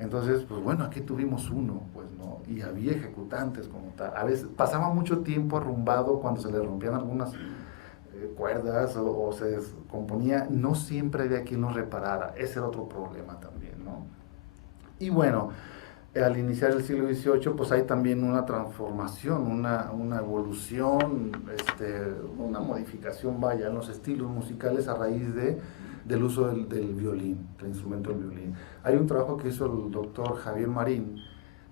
Entonces, pues bueno, aquí tuvimos uno, pues, ¿no? Y había ejecutantes como tal. A veces pasaba mucho tiempo arrumbado cuando se le rompían algunas cuerdas o se descomponía, no siempre había quien lo reparara. Ese era otro problema también, ¿no? Y bueno, al iniciar el siglo XVIII, pues hay también una transformación, una evolución, una modificación, vaya, en los estilos musicales a raíz del uso del violín, del instrumento del violín. Hay un trabajo que hizo el doctor Javier Marín,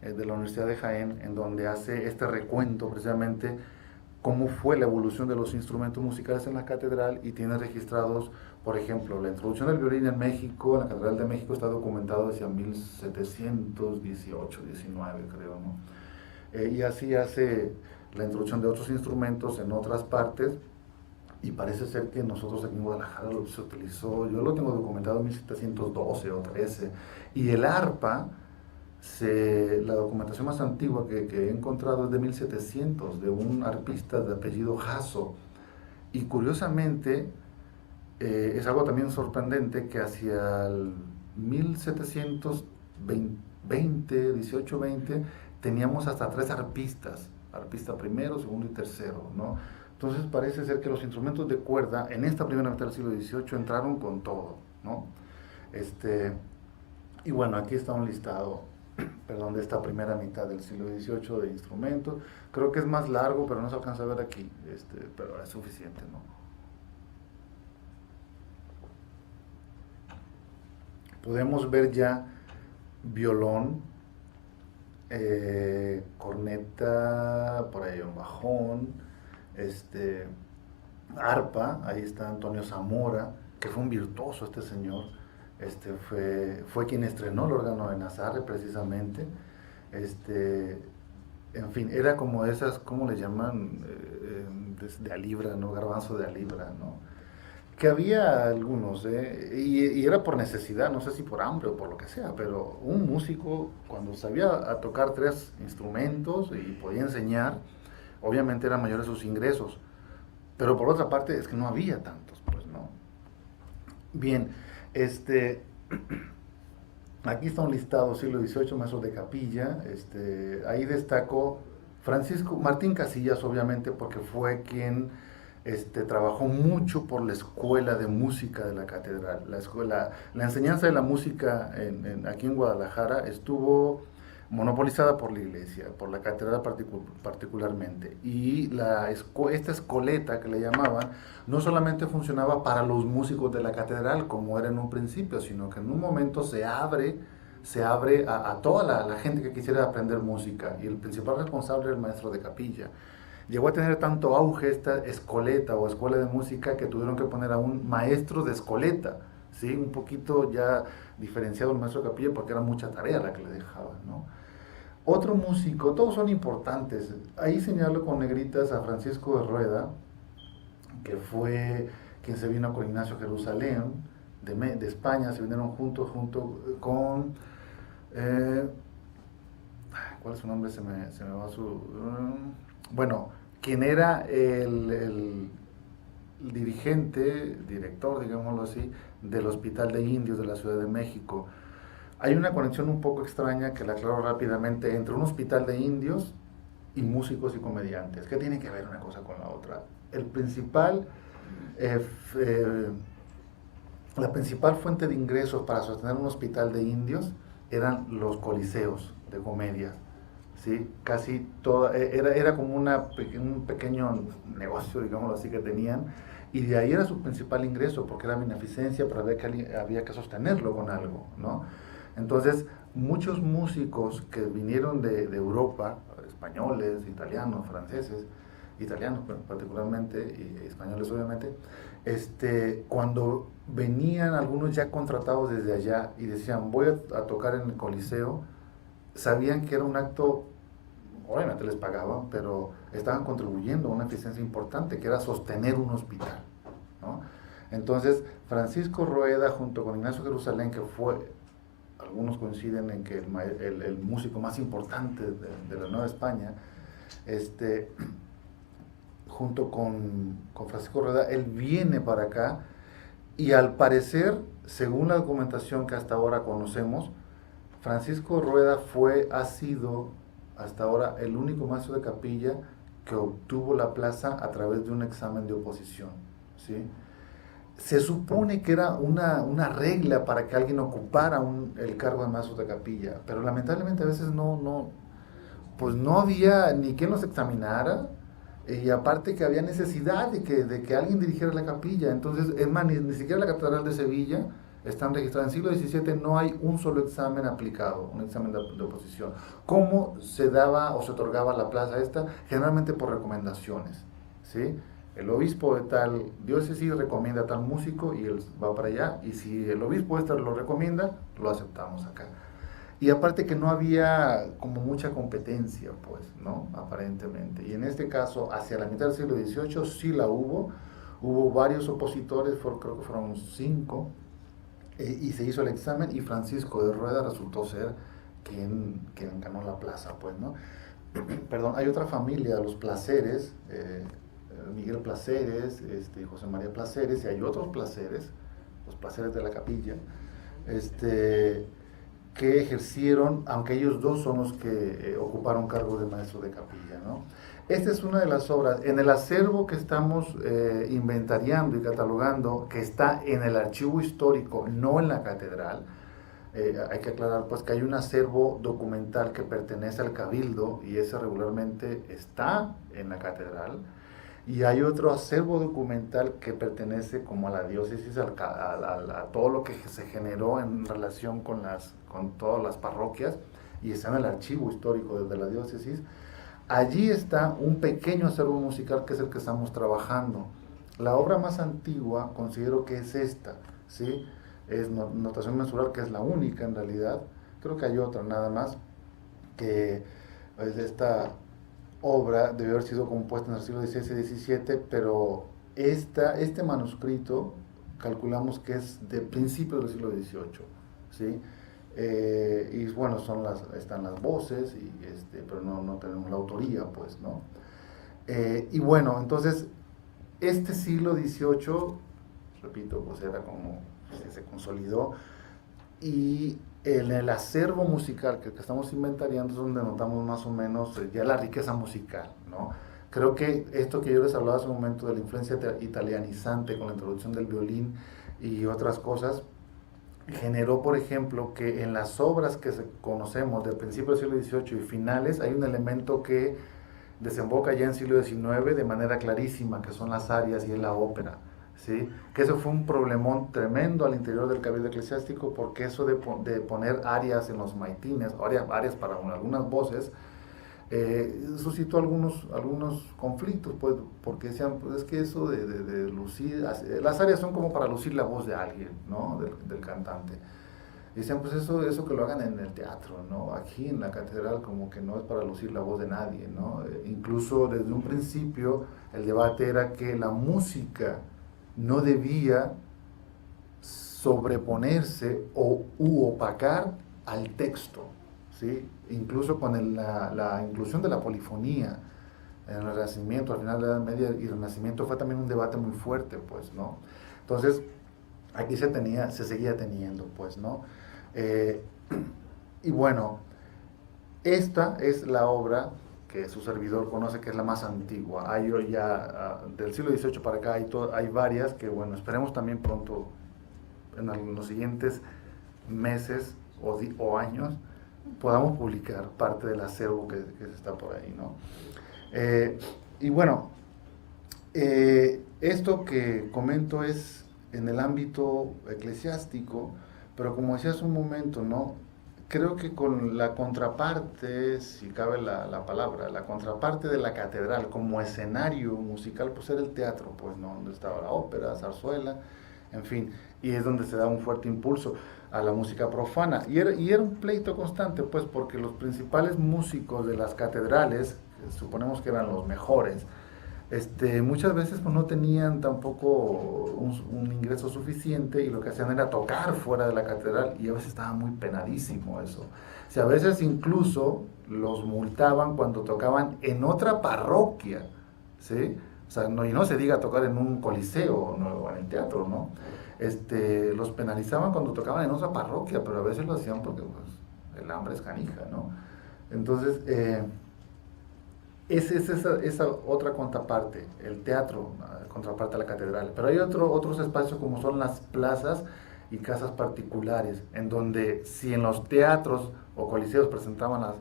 de la Universidad de Jaén, en donde hace este recuento precisamente cómo fue la evolución de los instrumentos musicales en la catedral, y tiene registrados, por ejemplo, la introducción del violín en México, en la Catedral de México, está documentado hacia 1718, 19, creo, ¿no? Y así hace la introducción de otros instrumentos en otras partes, y parece ser que nosotros aquí en Guadalajara se utilizó, yo lo tengo documentado en 1712 o 13, y el arpa, la documentación más antigua que he encontrado es de 1700, de un arpista de apellido Jasso, y curiosamente es algo también sorprendente que hacia el 1720, 18-20, teníamos hasta 3 arpistas, arpista primero, segundo y tercero, ¿no? Entonces parece ser que los instrumentos de cuerda en esta primera mitad del siglo XVIII entraron con todo, ¿no? Y bueno, aquí está un listado, perdón, de esta primera mitad del siglo XVIII de instrumentos. Creo que es más largo, pero no se alcanza a ver aquí, pero es suficiente, ¿no? Podemos ver ya violón, corneta, por ahí un bajón, arpa. Ahí está Antonio Zamora, que fue un virtuoso este señor. Fue quien estrenó el órgano de Nazarre precisamente. En fin, era como esas, ¿cómo le llaman? De a libra, ¿no? Garbanzo de a libra, ¿no? Que había algunos, y era por necesidad, no sé si por hambre o por lo que sea, pero un músico, cuando sabía a tocar 3 instrumentos y podía enseñar, obviamente eran mayores sus ingresos. Pero por otra parte, es que no había tantos, pues, ¿no? Bien, aquí está un listado, siglo XVIII, maestros de capilla. Ahí destaco Francisco Martín Casillas, obviamente, porque fue quien trabajó mucho por la escuela de música de la catedral. La enseñanza de la música aquí en Guadalajara estuvo monopolizada por la iglesia, por la catedral particularmente. Y esta escoleta que le llamaban, no solamente funcionaba para los músicos de la catedral, como era en un principio, sino que en un momento se abre a toda la gente que quisiera aprender música, y el principal responsable era el maestro de capilla. Llegó a tener tanto auge esta escoleta o escuela de música que tuvieron que poner a un maestro de escoleta, ¿sí? Un poquito ya diferenciado el maestro de capilla porque era mucha tarea la que le dejaban, ¿no? Otro músico, todos son importantes. Ahí señalo con negritas a Francisco de Rueda, que fue quien se vino con Ignacio Jerusalén, de España, se vinieron junto con... ¿cuál es su nombre? Se me va su... bueno, quien era el dirigente, director, digámoslo así, del Hospital de Indios de la Ciudad de México. Hay una conexión un poco extraña que la aclaro rápidamente entre un hospital de indios y músicos y comediantes. ¿Qué tiene que ver una cosa con la otra? La principal fuente de ingresos para sostener un hospital de indios eran los coliseos de comedia. ¿Sí? Casi toda, era como un pequeño negocio, digámoslo así, que tenían, y de ahí era su principal ingreso, porque era beneficencia, pero había que sostenerlo con algo, ¿no? Entonces, muchos músicos que vinieron de Europa, españoles, italianos, franceses, italianos particularmente, y españoles obviamente, cuando venían algunos ya contratados desde allá y decían, voy a tocar en el Coliseo, sabían que era un acto, obviamente les pagaban, pero estaban contribuyendo a una eficiencia importante, que era sostener un hospital, ¿no? Entonces, Francisco Rueda, junto con Ignacio Jerusalén, que fue, algunos coinciden en que el músico más importante de la Nueva España, junto con Francisco Rueda, él viene para acá, y al parecer, según la documentación que hasta ahora conocemos, Francisco Rueda ha sido hasta ahora el único maestro de capilla que obtuvo la plaza a través de un examen de oposición, ¿sí? Se supone que era una regla para que alguien ocupara el cargo de maestro de capilla, pero lamentablemente a veces pues no había ni quien los examinara, y aparte que había necesidad de que alguien dirigiera la capilla. Entonces, es más, ni siquiera la Catedral de Sevilla están registradas. En el siglo XVII no hay un solo examen aplicado, un examen de oposición. ¿Cómo se daba o se otorgaba la plaza esta? Generalmente por recomendaciones, ¿sí? El obispo de tal diócesis recomienda a tal músico y él va para allá, y si el obispo lo recomienda, lo aceptamos acá. Y aparte que no había como mucha competencia, pues, ¿no? Aparentemente. Y en este caso, hacia la mitad del siglo XVIII sí la hubo varios opositores, creo que fueron 5, y se hizo el examen, y Francisco de Rueda resultó ser quien ganó la plaza, pues, ¿no? Perdón, hay otra familia, los Placeres, Miguel Placeres, José María Placeres, y hay otros Placeres, los Placeres de la Capilla, que ejercieron, aunque ellos dos son los que ocuparon cargo de maestro de capilla, ¿no? Esta es una de las obras, en el acervo que estamos inventariando y catalogando, que está en el archivo histórico, no en la catedral. Hay que aclarar pues que hay un acervo documental que pertenece al Cabildo, y ese regularmente está en la catedral, y hay otro acervo documental que pertenece como a la diócesis, a todo lo que se generó en relación con todas las parroquias, y está en el archivo histórico de la diócesis. Allí está un pequeño acervo musical que es el que estamos trabajando. La obra más antigua considero que es esta, ¿sí? Es notación mensural, que es la única en realidad. Creo que hay otra nada más, que es esta obra debió haber sido compuesta en el siglo XVI y XVII, pero este manuscrito calculamos que es de principios del siglo XVIII, ¿sí? Y bueno, están las voces, pero no tenemos la autoría, pues, ¿no? Y bueno, entonces, este siglo XVIII, repito, pues era como se consolidó, y en el acervo musical que estamos inventariando es donde notamos más o menos ya la riqueza musical, ¿no? Creo que esto que yo les hablaba hace un momento de la influencia italianizante con la introducción del violín y otras cosas, generó, por ejemplo, que en las obras que conocemos del principio del siglo XVIII y finales hay un elemento que desemboca ya en siglo XIX de manera clarísima, que son las arias y es la ópera, ¿sí? Que eso fue un problemón tremendo al interior del cabildo eclesiástico, porque eso de poner arias en los maitines, arias para algunas voces, suscitó algunos conflictos, pues, porque decían, pues es que eso de lucir, las arias son como para lucir la voz de alguien, ¿no? Del cantante. Y decían, pues eso que lo hagan en el teatro, ¿no? Aquí en la catedral como que no es para lucir la voz de nadie, ¿no? Incluso desde un principio el debate era que la música no debía sobreponerse u opacar al texto, ¿sí? Incluso con la inclusión de la polifonía en el Renacimiento, al final de la Edad Media y el Renacimiento fue también un debate muy fuerte, pues, ¿no? Entonces, aquí se seguía teniendo, pues, ¿no? Y bueno, esta es la obra que su servidor conoce, que es la más antigua. Hay ya, del siglo XVIII para acá, hay varias que, bueno, esperemos también pronto, en los siguientes meses o años, podamos publicar parte del acervo que está por ahí, ¿no? Y bueno, esto que comento es en el ámbito eclesiástico, pero como decía hace un momento, ¿no? Creo que con la contraparte, si cabe la palabra, la contraparte de la catedral como escenario musical, pues era el teatro, pues, ¿no? Donde estaba la ópera, zarzuela, en fin, y es donde se da un fuerte impulso a la música profana. Y era un pleito constante, pues, porque los principales músicos de las catedrales, suponemos que eran los mejores, muchas veces pues, no tenían tampoco un ingreso suficiente y lo que hacían era tocar fuera de la catedral y a veces estaba muy penadísimo eso. O sea, a veces incluso los multaban cuando tocaban en otra parroquia, ¿sí? O sea, y no se diga tocar en un coliseo o en el teatro, ¿no? Los penalizaban cuando tocaban en otra parroquia, pero a veces lo hacían porque pues, el hambre es canija, ¿no? Entonces, es esa otra contraparte, el teatro, contraparte a la catedral. Pero hay otros espacios como son las plazas y casas particulares, en donde si en los teatros o coliseos presentaban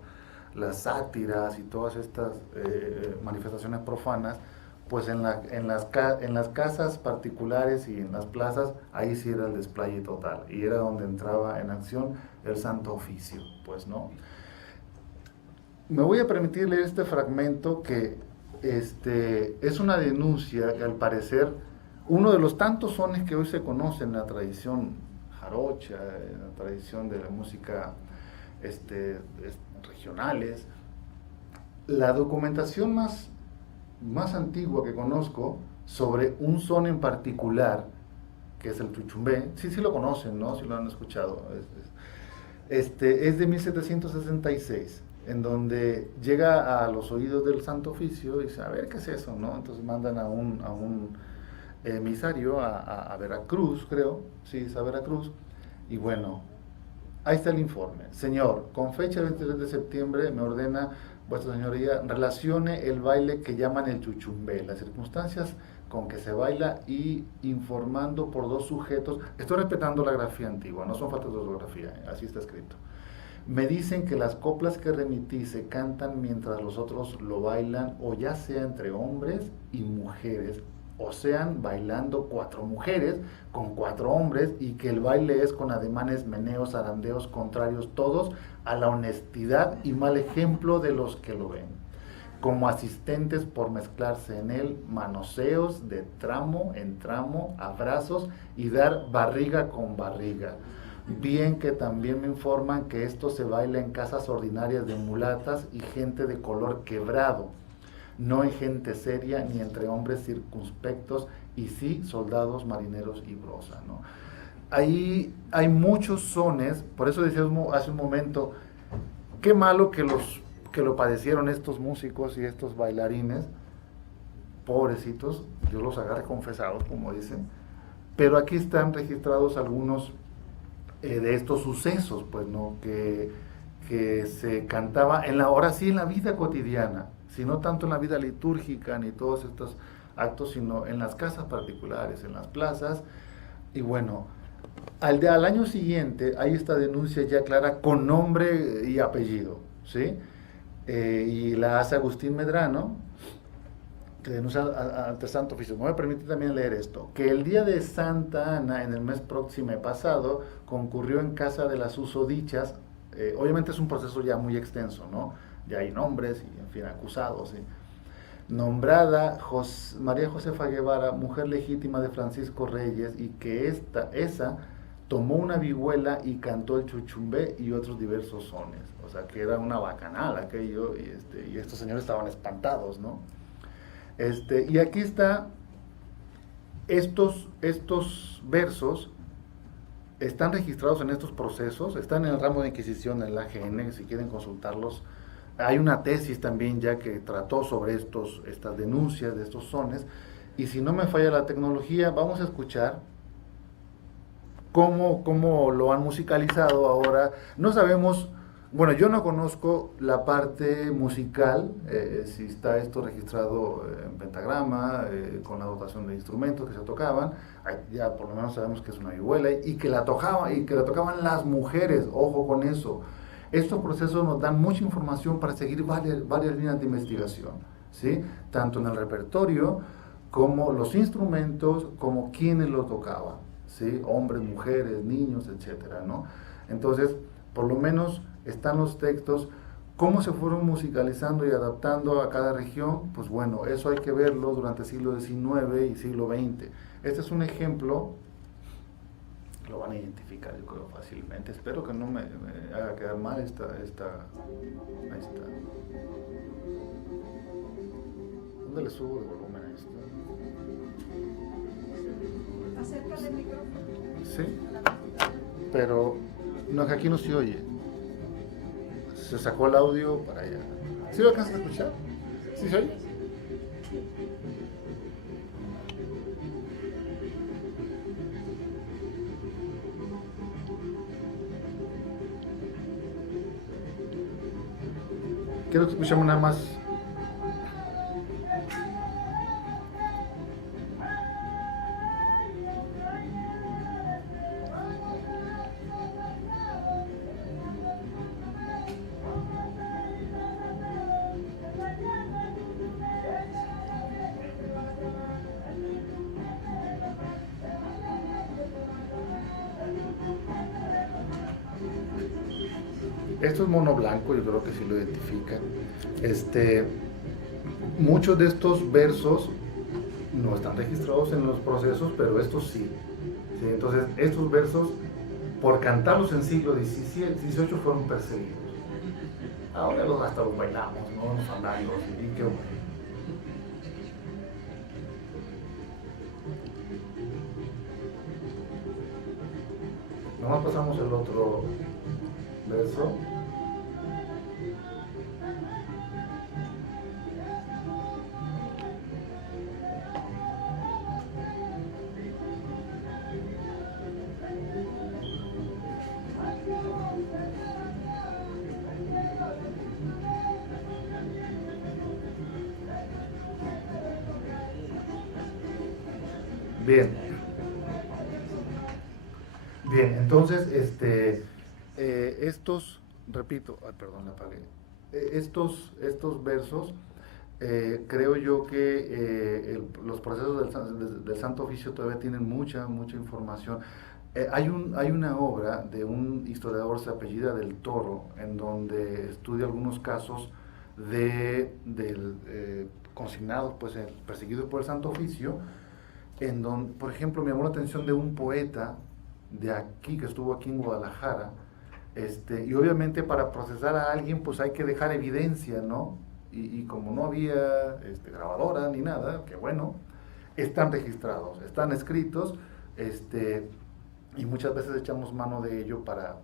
las sátiras y todas estas manifestaciones profanas, pues en las casas particulares y en las plazas, ahí sí era el despliegue total, y era donde entraba en acción el Santo Oficio, pues, ¿no? Me voy a permitir leer este fragmento que es una denuncia que al parecer uno de los tantos sones que hoy se conocen en la tradición jarocha, en la tradición de la música regionales. La documentación más antigua que conozco sobre un son en particular, que es el chuchumbé, sí lo conocen, ¿no? Sí lo han escuchado. Es de 1766. En donde llega a los oídos del Santo Oficio y dice, a ver, ¿qué es eso? ¿No? Entonces mandan a un emisario a Veracruz, creo, sí, es a Veracruz, y bueno, ahí está el informe. Señor, con fecha 23 de septiembre me ordena vuestra señoría relacione el baile que llaman el chuchumbé, las circunstancias con que se baila y informando por dos sujetos, estoy respetando la grafía antigua, no son faltas de ortografía, así está escrito. Me dicen que las coplas que remití se cantan mientras los otros lo bailan, o ya sea entre hombres y mujeres, o sean bailando 4 mujeres con 4 hombres, y que el baile es con ademanes, meneos, zarandeos contrarios todos a la honestidad y mal ejemplo de los que lo ven, como asistentes por mezclarse en él, manoseos de tramo en tramo, abrazos y dar barriga con barriga. Bien que también me informan que esto se baila en casas ordinarias de mulatas y gente de color quebrado, no en gente seria ni entre hombres circunspectos, y sí soldados, marineros y broza, ¿no? Ahí hay muchos sones, por eso decía hace un momento, qué malo que lo padecieron estos músicos y estos bailarines, pobrecitos, Dios los agarre confesados, como dicen, pero aquí están registrados algunos de estos sucesos, pues, ¿no? Que se cantaba ahora sí en la vida cotidiana, si no tanto en la vida litúrgica ni todos estos actos, sino en las casas particulares, en las plazas. Y bueno, Al año siguiente hay esta denuncia ya clara con nombre y apellido, ¿sí? Y la hace Agustín Medrano, que denuncia ante Santo Oficio. Me voy a permitir también leer esto, que el día de Santa Ana, en el mes próximo pasado, concurrió en casa de las usodichas, obviamente es un proceso ya muy extenso, ¿no? Ya hay nombres y, en fin, acusados, ¿sí? Nombrada María Josefa Guevara, mujer legítima de Francisco Reyes, y que esa tomó una vihuela y cantó el chuchumbé y otros diversos sones. O sea, que era una bacanal aquello, y estos señores estaban espantados, ¿no? Y aquí está, estos versos están registrados en estos procesos, están en el ramo de Inquisición, en la AGN, si quieren consultarlos. Hay una tesis también ya que trató sobre estas denuncias de estos sones, y si no me falla la tecnología, vamos a escuchar cómo lo han musicalizado ahora. No sabemos, bueno, yo no conozco la parte musical, si está esto registrado en pentagrama, con la dotación de instrumentos que se tocaban. Ya por lo menos sabemos que es una vihuela y que la tocaban las mujeres, ojo con eso. Estos procesos nos dan mucha información para seguir varias líneas de investigación, ¿sí? Tanto en el repertorio, como los instrumentos, como quienes lo tocaban, ¿sí? Hombres, mujeres, niños, etcétera, ¿no? Entonces, por lo menos están los textos. ¿Cómo se fueron musicalizando y adaptando a cada región? Pues bueno, eso hay que verlo durante el siglo XIX y siglo XX. Este es un ejemplo, lo van a identificar yo creo fácilmente. Espero que no me haga quedar mal esta. Ahí está. ¿Dónde le subo de volumen a esto? Acerca del micrófono. Sí, pero no, que aquí no se oye. Se sacó el audio para allá. ¿Sí lo alcanzas a escuchar? ¿Sí se oye? Quiero que escuchemos nada más. Esto es mono blanco, yo creo que sí lo identifican. Muchos de estos versos no están registrados en los procesos, pero estos sí. ¿Sí? Entonces, estos versos, por cantarlos en siglo XVIII, fueron perseguidos. Ahora hasta los bailamos, ¿no? Los andarios, y qué bueno. Nomás pasamos el otro verso. Bien. Bien, entonces, repito, perdón, la apagué. Estos versos, creo yo que los procesos del Santo Oficio todavía tienen mucha información. Hay una obra de un historiador, se apellida del Toro, en donde estudia algunos casos consignados, pues, perseguidos por el Santo Oficio, en donde, por ejemplo, me llamó la atención de un poeta de aquí, que estuvo aquí en Guadalajara, y obviamente para procesar a alguien pues hay que dejar evidencia, ¿no? Y como no había grabadora ni nada, que bueno, están registrados, están escritos, y muchas veces echamos mano de ello para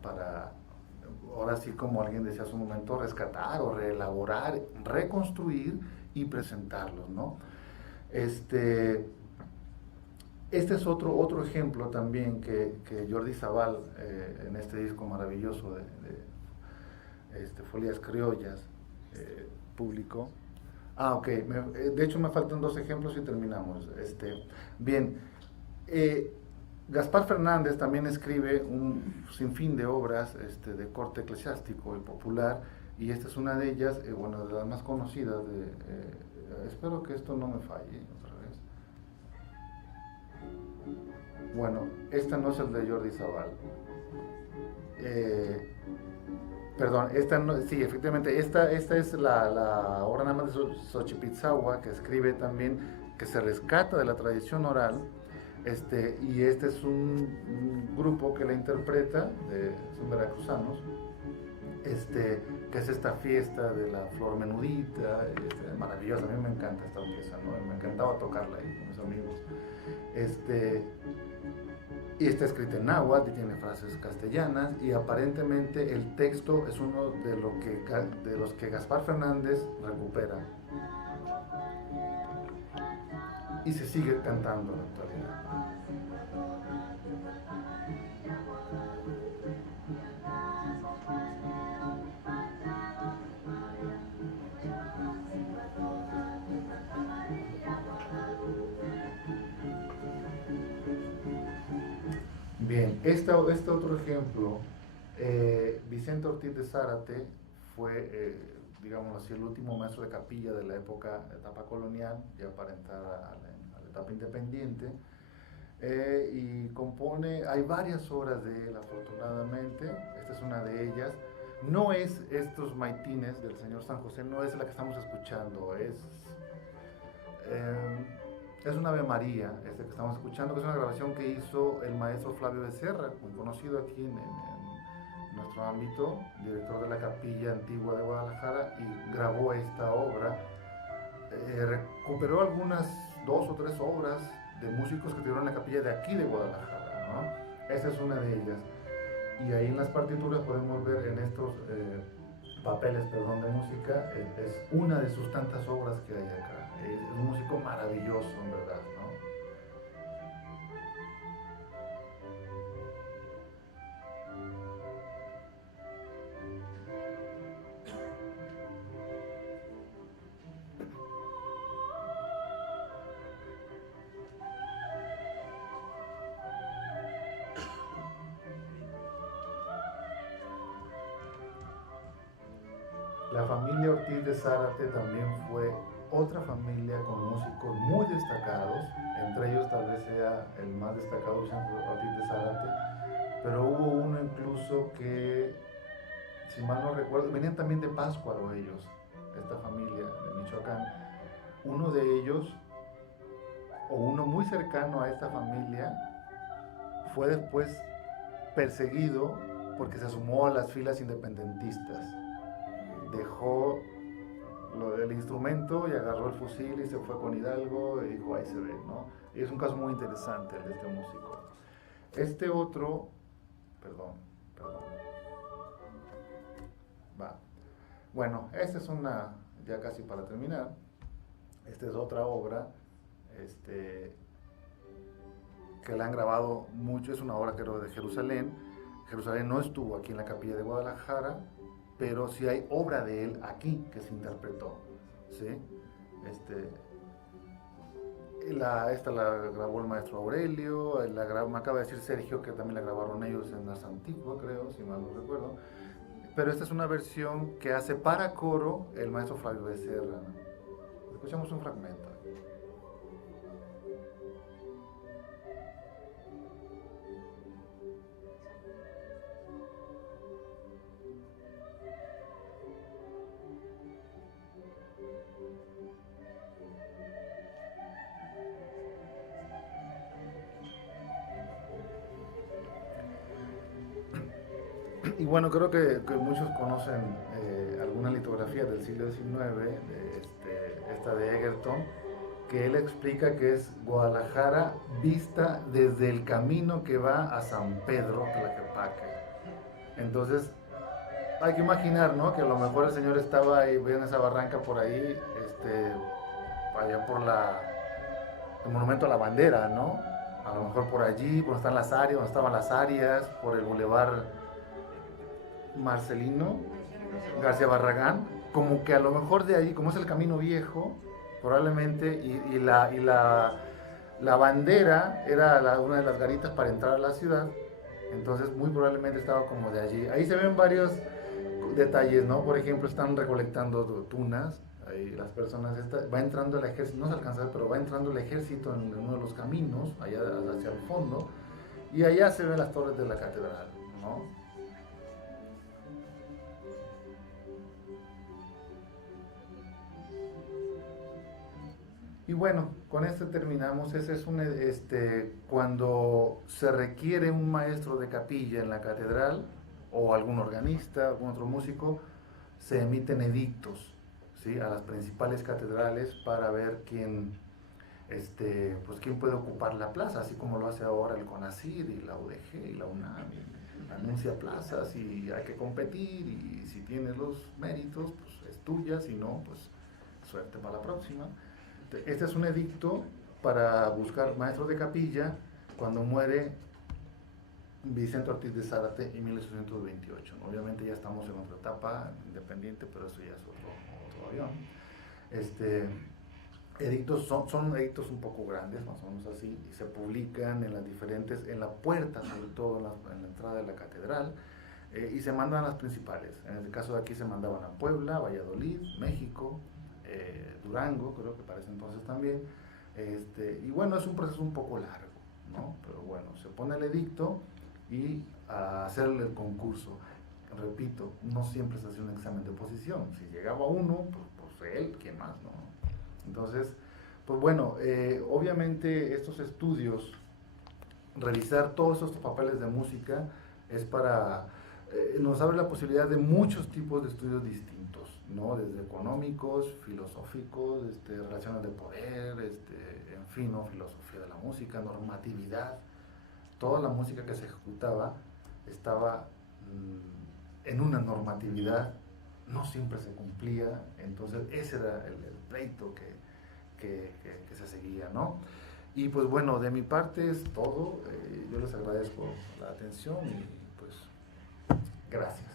ahora sí, como alguien decía hace un momento, rescatar o reelaborar, reconstruir y presentarlos, ¿no? Este es otro ejemplo también que Jordi Zabal, en este disco maravilloso de Folias Criollas, publicó. Ok, de hecho me faltan dos ejemplos y terminamos. Bien, Gaspar Fernández también escribe un sinfín de obras de corte eclesiástico y popular, y esta es una de ellas, bueno, de las más conocidas. Espero que esto no me falle otra vez. Bueno, esta no es el de Jordi Sabal. Perdón, esta no, sí, efectivamente, esta es la obra nada más de Xochipitzahua, que escribe también, que se rescata de la tradición oral. Y este es un grupo que la interpreta, son veracruzanos, que es esta fiesta de la flor menudita, maravillosa. A mí me encanta esta pieza, ¿no? Me encantaba tocarla ahí con mis amigos. Y está escrita en náhuatl y tiene frases castellanas, y aparentemente el texto es uno de los que Gaspar Fernández recupera y se sigue cantando en la actualidad. Bien, este otro ejemplo, Vicente Ortiz de Zárate fue, digamos así, el último maestro de capilla de la etapa colonial, ya para entrar a la etapa independiente, y compone, hay varias obras de él, afortunadamente. Esta es una de ellas. No es estos maitines del señor San José, no es la que estamos escuchando, es una Ave María, que estamos escuchando, que es una grabación que hizo el maestro Flavio Becerra, muy conocido aquí en nuestro ámbito, director de la Capilla Antigua de Guadalajara, y grabó esta obra. Recuperó algunas 2 o 3 obras de músicos que tuvieron la capilla de aquí de Guadalajara, ¿no? Esta es una de ellas. Y ahí en las partituras podemos ver en estos papeles, de música, es una de sus tantas obras que hay acá. Es un músico maravilloso, en verdad, ¿no? La familia Ortiz de Zárate también fue otra familia con músicos muy destacados, entre ellos tal vez sea el más destacado, Vicente Ortiz de Zárate, pero hubo uno incluso que, si mal no recuerdo, venían también de Pátzcuaro ellos, esta familia de Michoacán. Uno de ellos, o uno muy cercano a esta familia, fue después perseguido porque se sumó a las filas independentistas. Dejó el instrumento y agarró el fusil y se fue con Hidalgo y dijo, ahí se ve, ¿no? Y es un caso muy interesante el de este músico. Este otro, perdón, va. Bueno, esta es una, ya casi para terminar, esta es otra obra, que la han grabado mucho, es una obra creo de Jerusalén. Jerusalén no estuvo aquí en la Capilla de Guadalajara, pero sí hay obra de él aquí que se interpretó, ¿sí? Esta la grabó el maestro Aurelio, me acaba de decir Sergio que también la grabaron ellos en Ars Antigua, creo, si mal no recuerdo. Pero esta es una versión que hace para coro el maestro Flavio Becerra. Escuchamos un fragmento. Y bueno, creo que muchos conocen alguna litografía del siglo XIX, esta de Egerton, que él explica que es Guadalajara vista desde el camino que va a San Pedro Tlaquepaque. Entonces, hay que imaginar, ¿no?, que a lo mejor el señor estaba ahí, en esa barranca por ahí, allá por el monumento a la bandera, ¿no? A lo mejor por allí, donde están las áreas, donde estaban las áreas, por el bulevar Marcelino García Barragán, como que a lo mejor de ahí, como es el camino viejo, probablemente, y la La bandera era una de las garitas para entrar a la ciudad, entonces muy probablemente estaba como de allí. Ahí se ven varios detalles, ¿no? Por ejemplo, están recolectando tunas, ahí las personas, va entrando el ejército, no se alcanza a ver, pero va entrando el ejército en uno de los caminos, allá hacia el fondo, y allá se ven las torres de la catedral, ¿no? Y bueno, con esto terminamos. Ese es cuando se requiere un maestro de capilla en la catedral, o algún organista, algún otro músico, se emiten edictos, ¿sí?, a las principales catedrales para ver quién puede ocupar la plaza, así como lo hace ahora el CONACYT y la UDG y la UNAM. Anuncia plazas y hay que competir, y si tienes los méritos, pues es tuya, si no, pues suerte para la próxima. Este es un edicto para buscar maestros de capilla cuando muere Vicente Ortiz de Zárate en 1828. Obviamente ya estamos en otra etapa independiente, pero eso ya es otro avión. Edictos son edictos un poco grandes, más o menos así, y se publican en la puerta, sobre todo en la entrada de la catedral, y se mandan a las principales. En el caso de aquí se mandaban a Puebla, Valladolid, México, Durango, creo que para ese entonces también, y bueno, es un proceso un poco largo, ¿no? Pero bueno, se pone el edicto y a hacerle el concurso. Repito, no siempre se hace un examen de oposición. Si llegaba uno, pues él, ¿quién más, no? Entonces, pues bueno, obviamente estos estudios, revisar todos estos papeles de música es para, nos abre la posibilidad de muchos tipos de estudios distintos, ¿no? Desde económicos, filosóficos, relaciones de poder, en fin, ¿no? Filosofía de la música, normatividad. Toda la música que se ejecutaba estaba en una normatividad, no siempre se cumplía, entonces ese era el pleito que se seguía, ¿no? Y pues bueno, de mi parte es todo. Yo les agradezco la atención y pues gracias.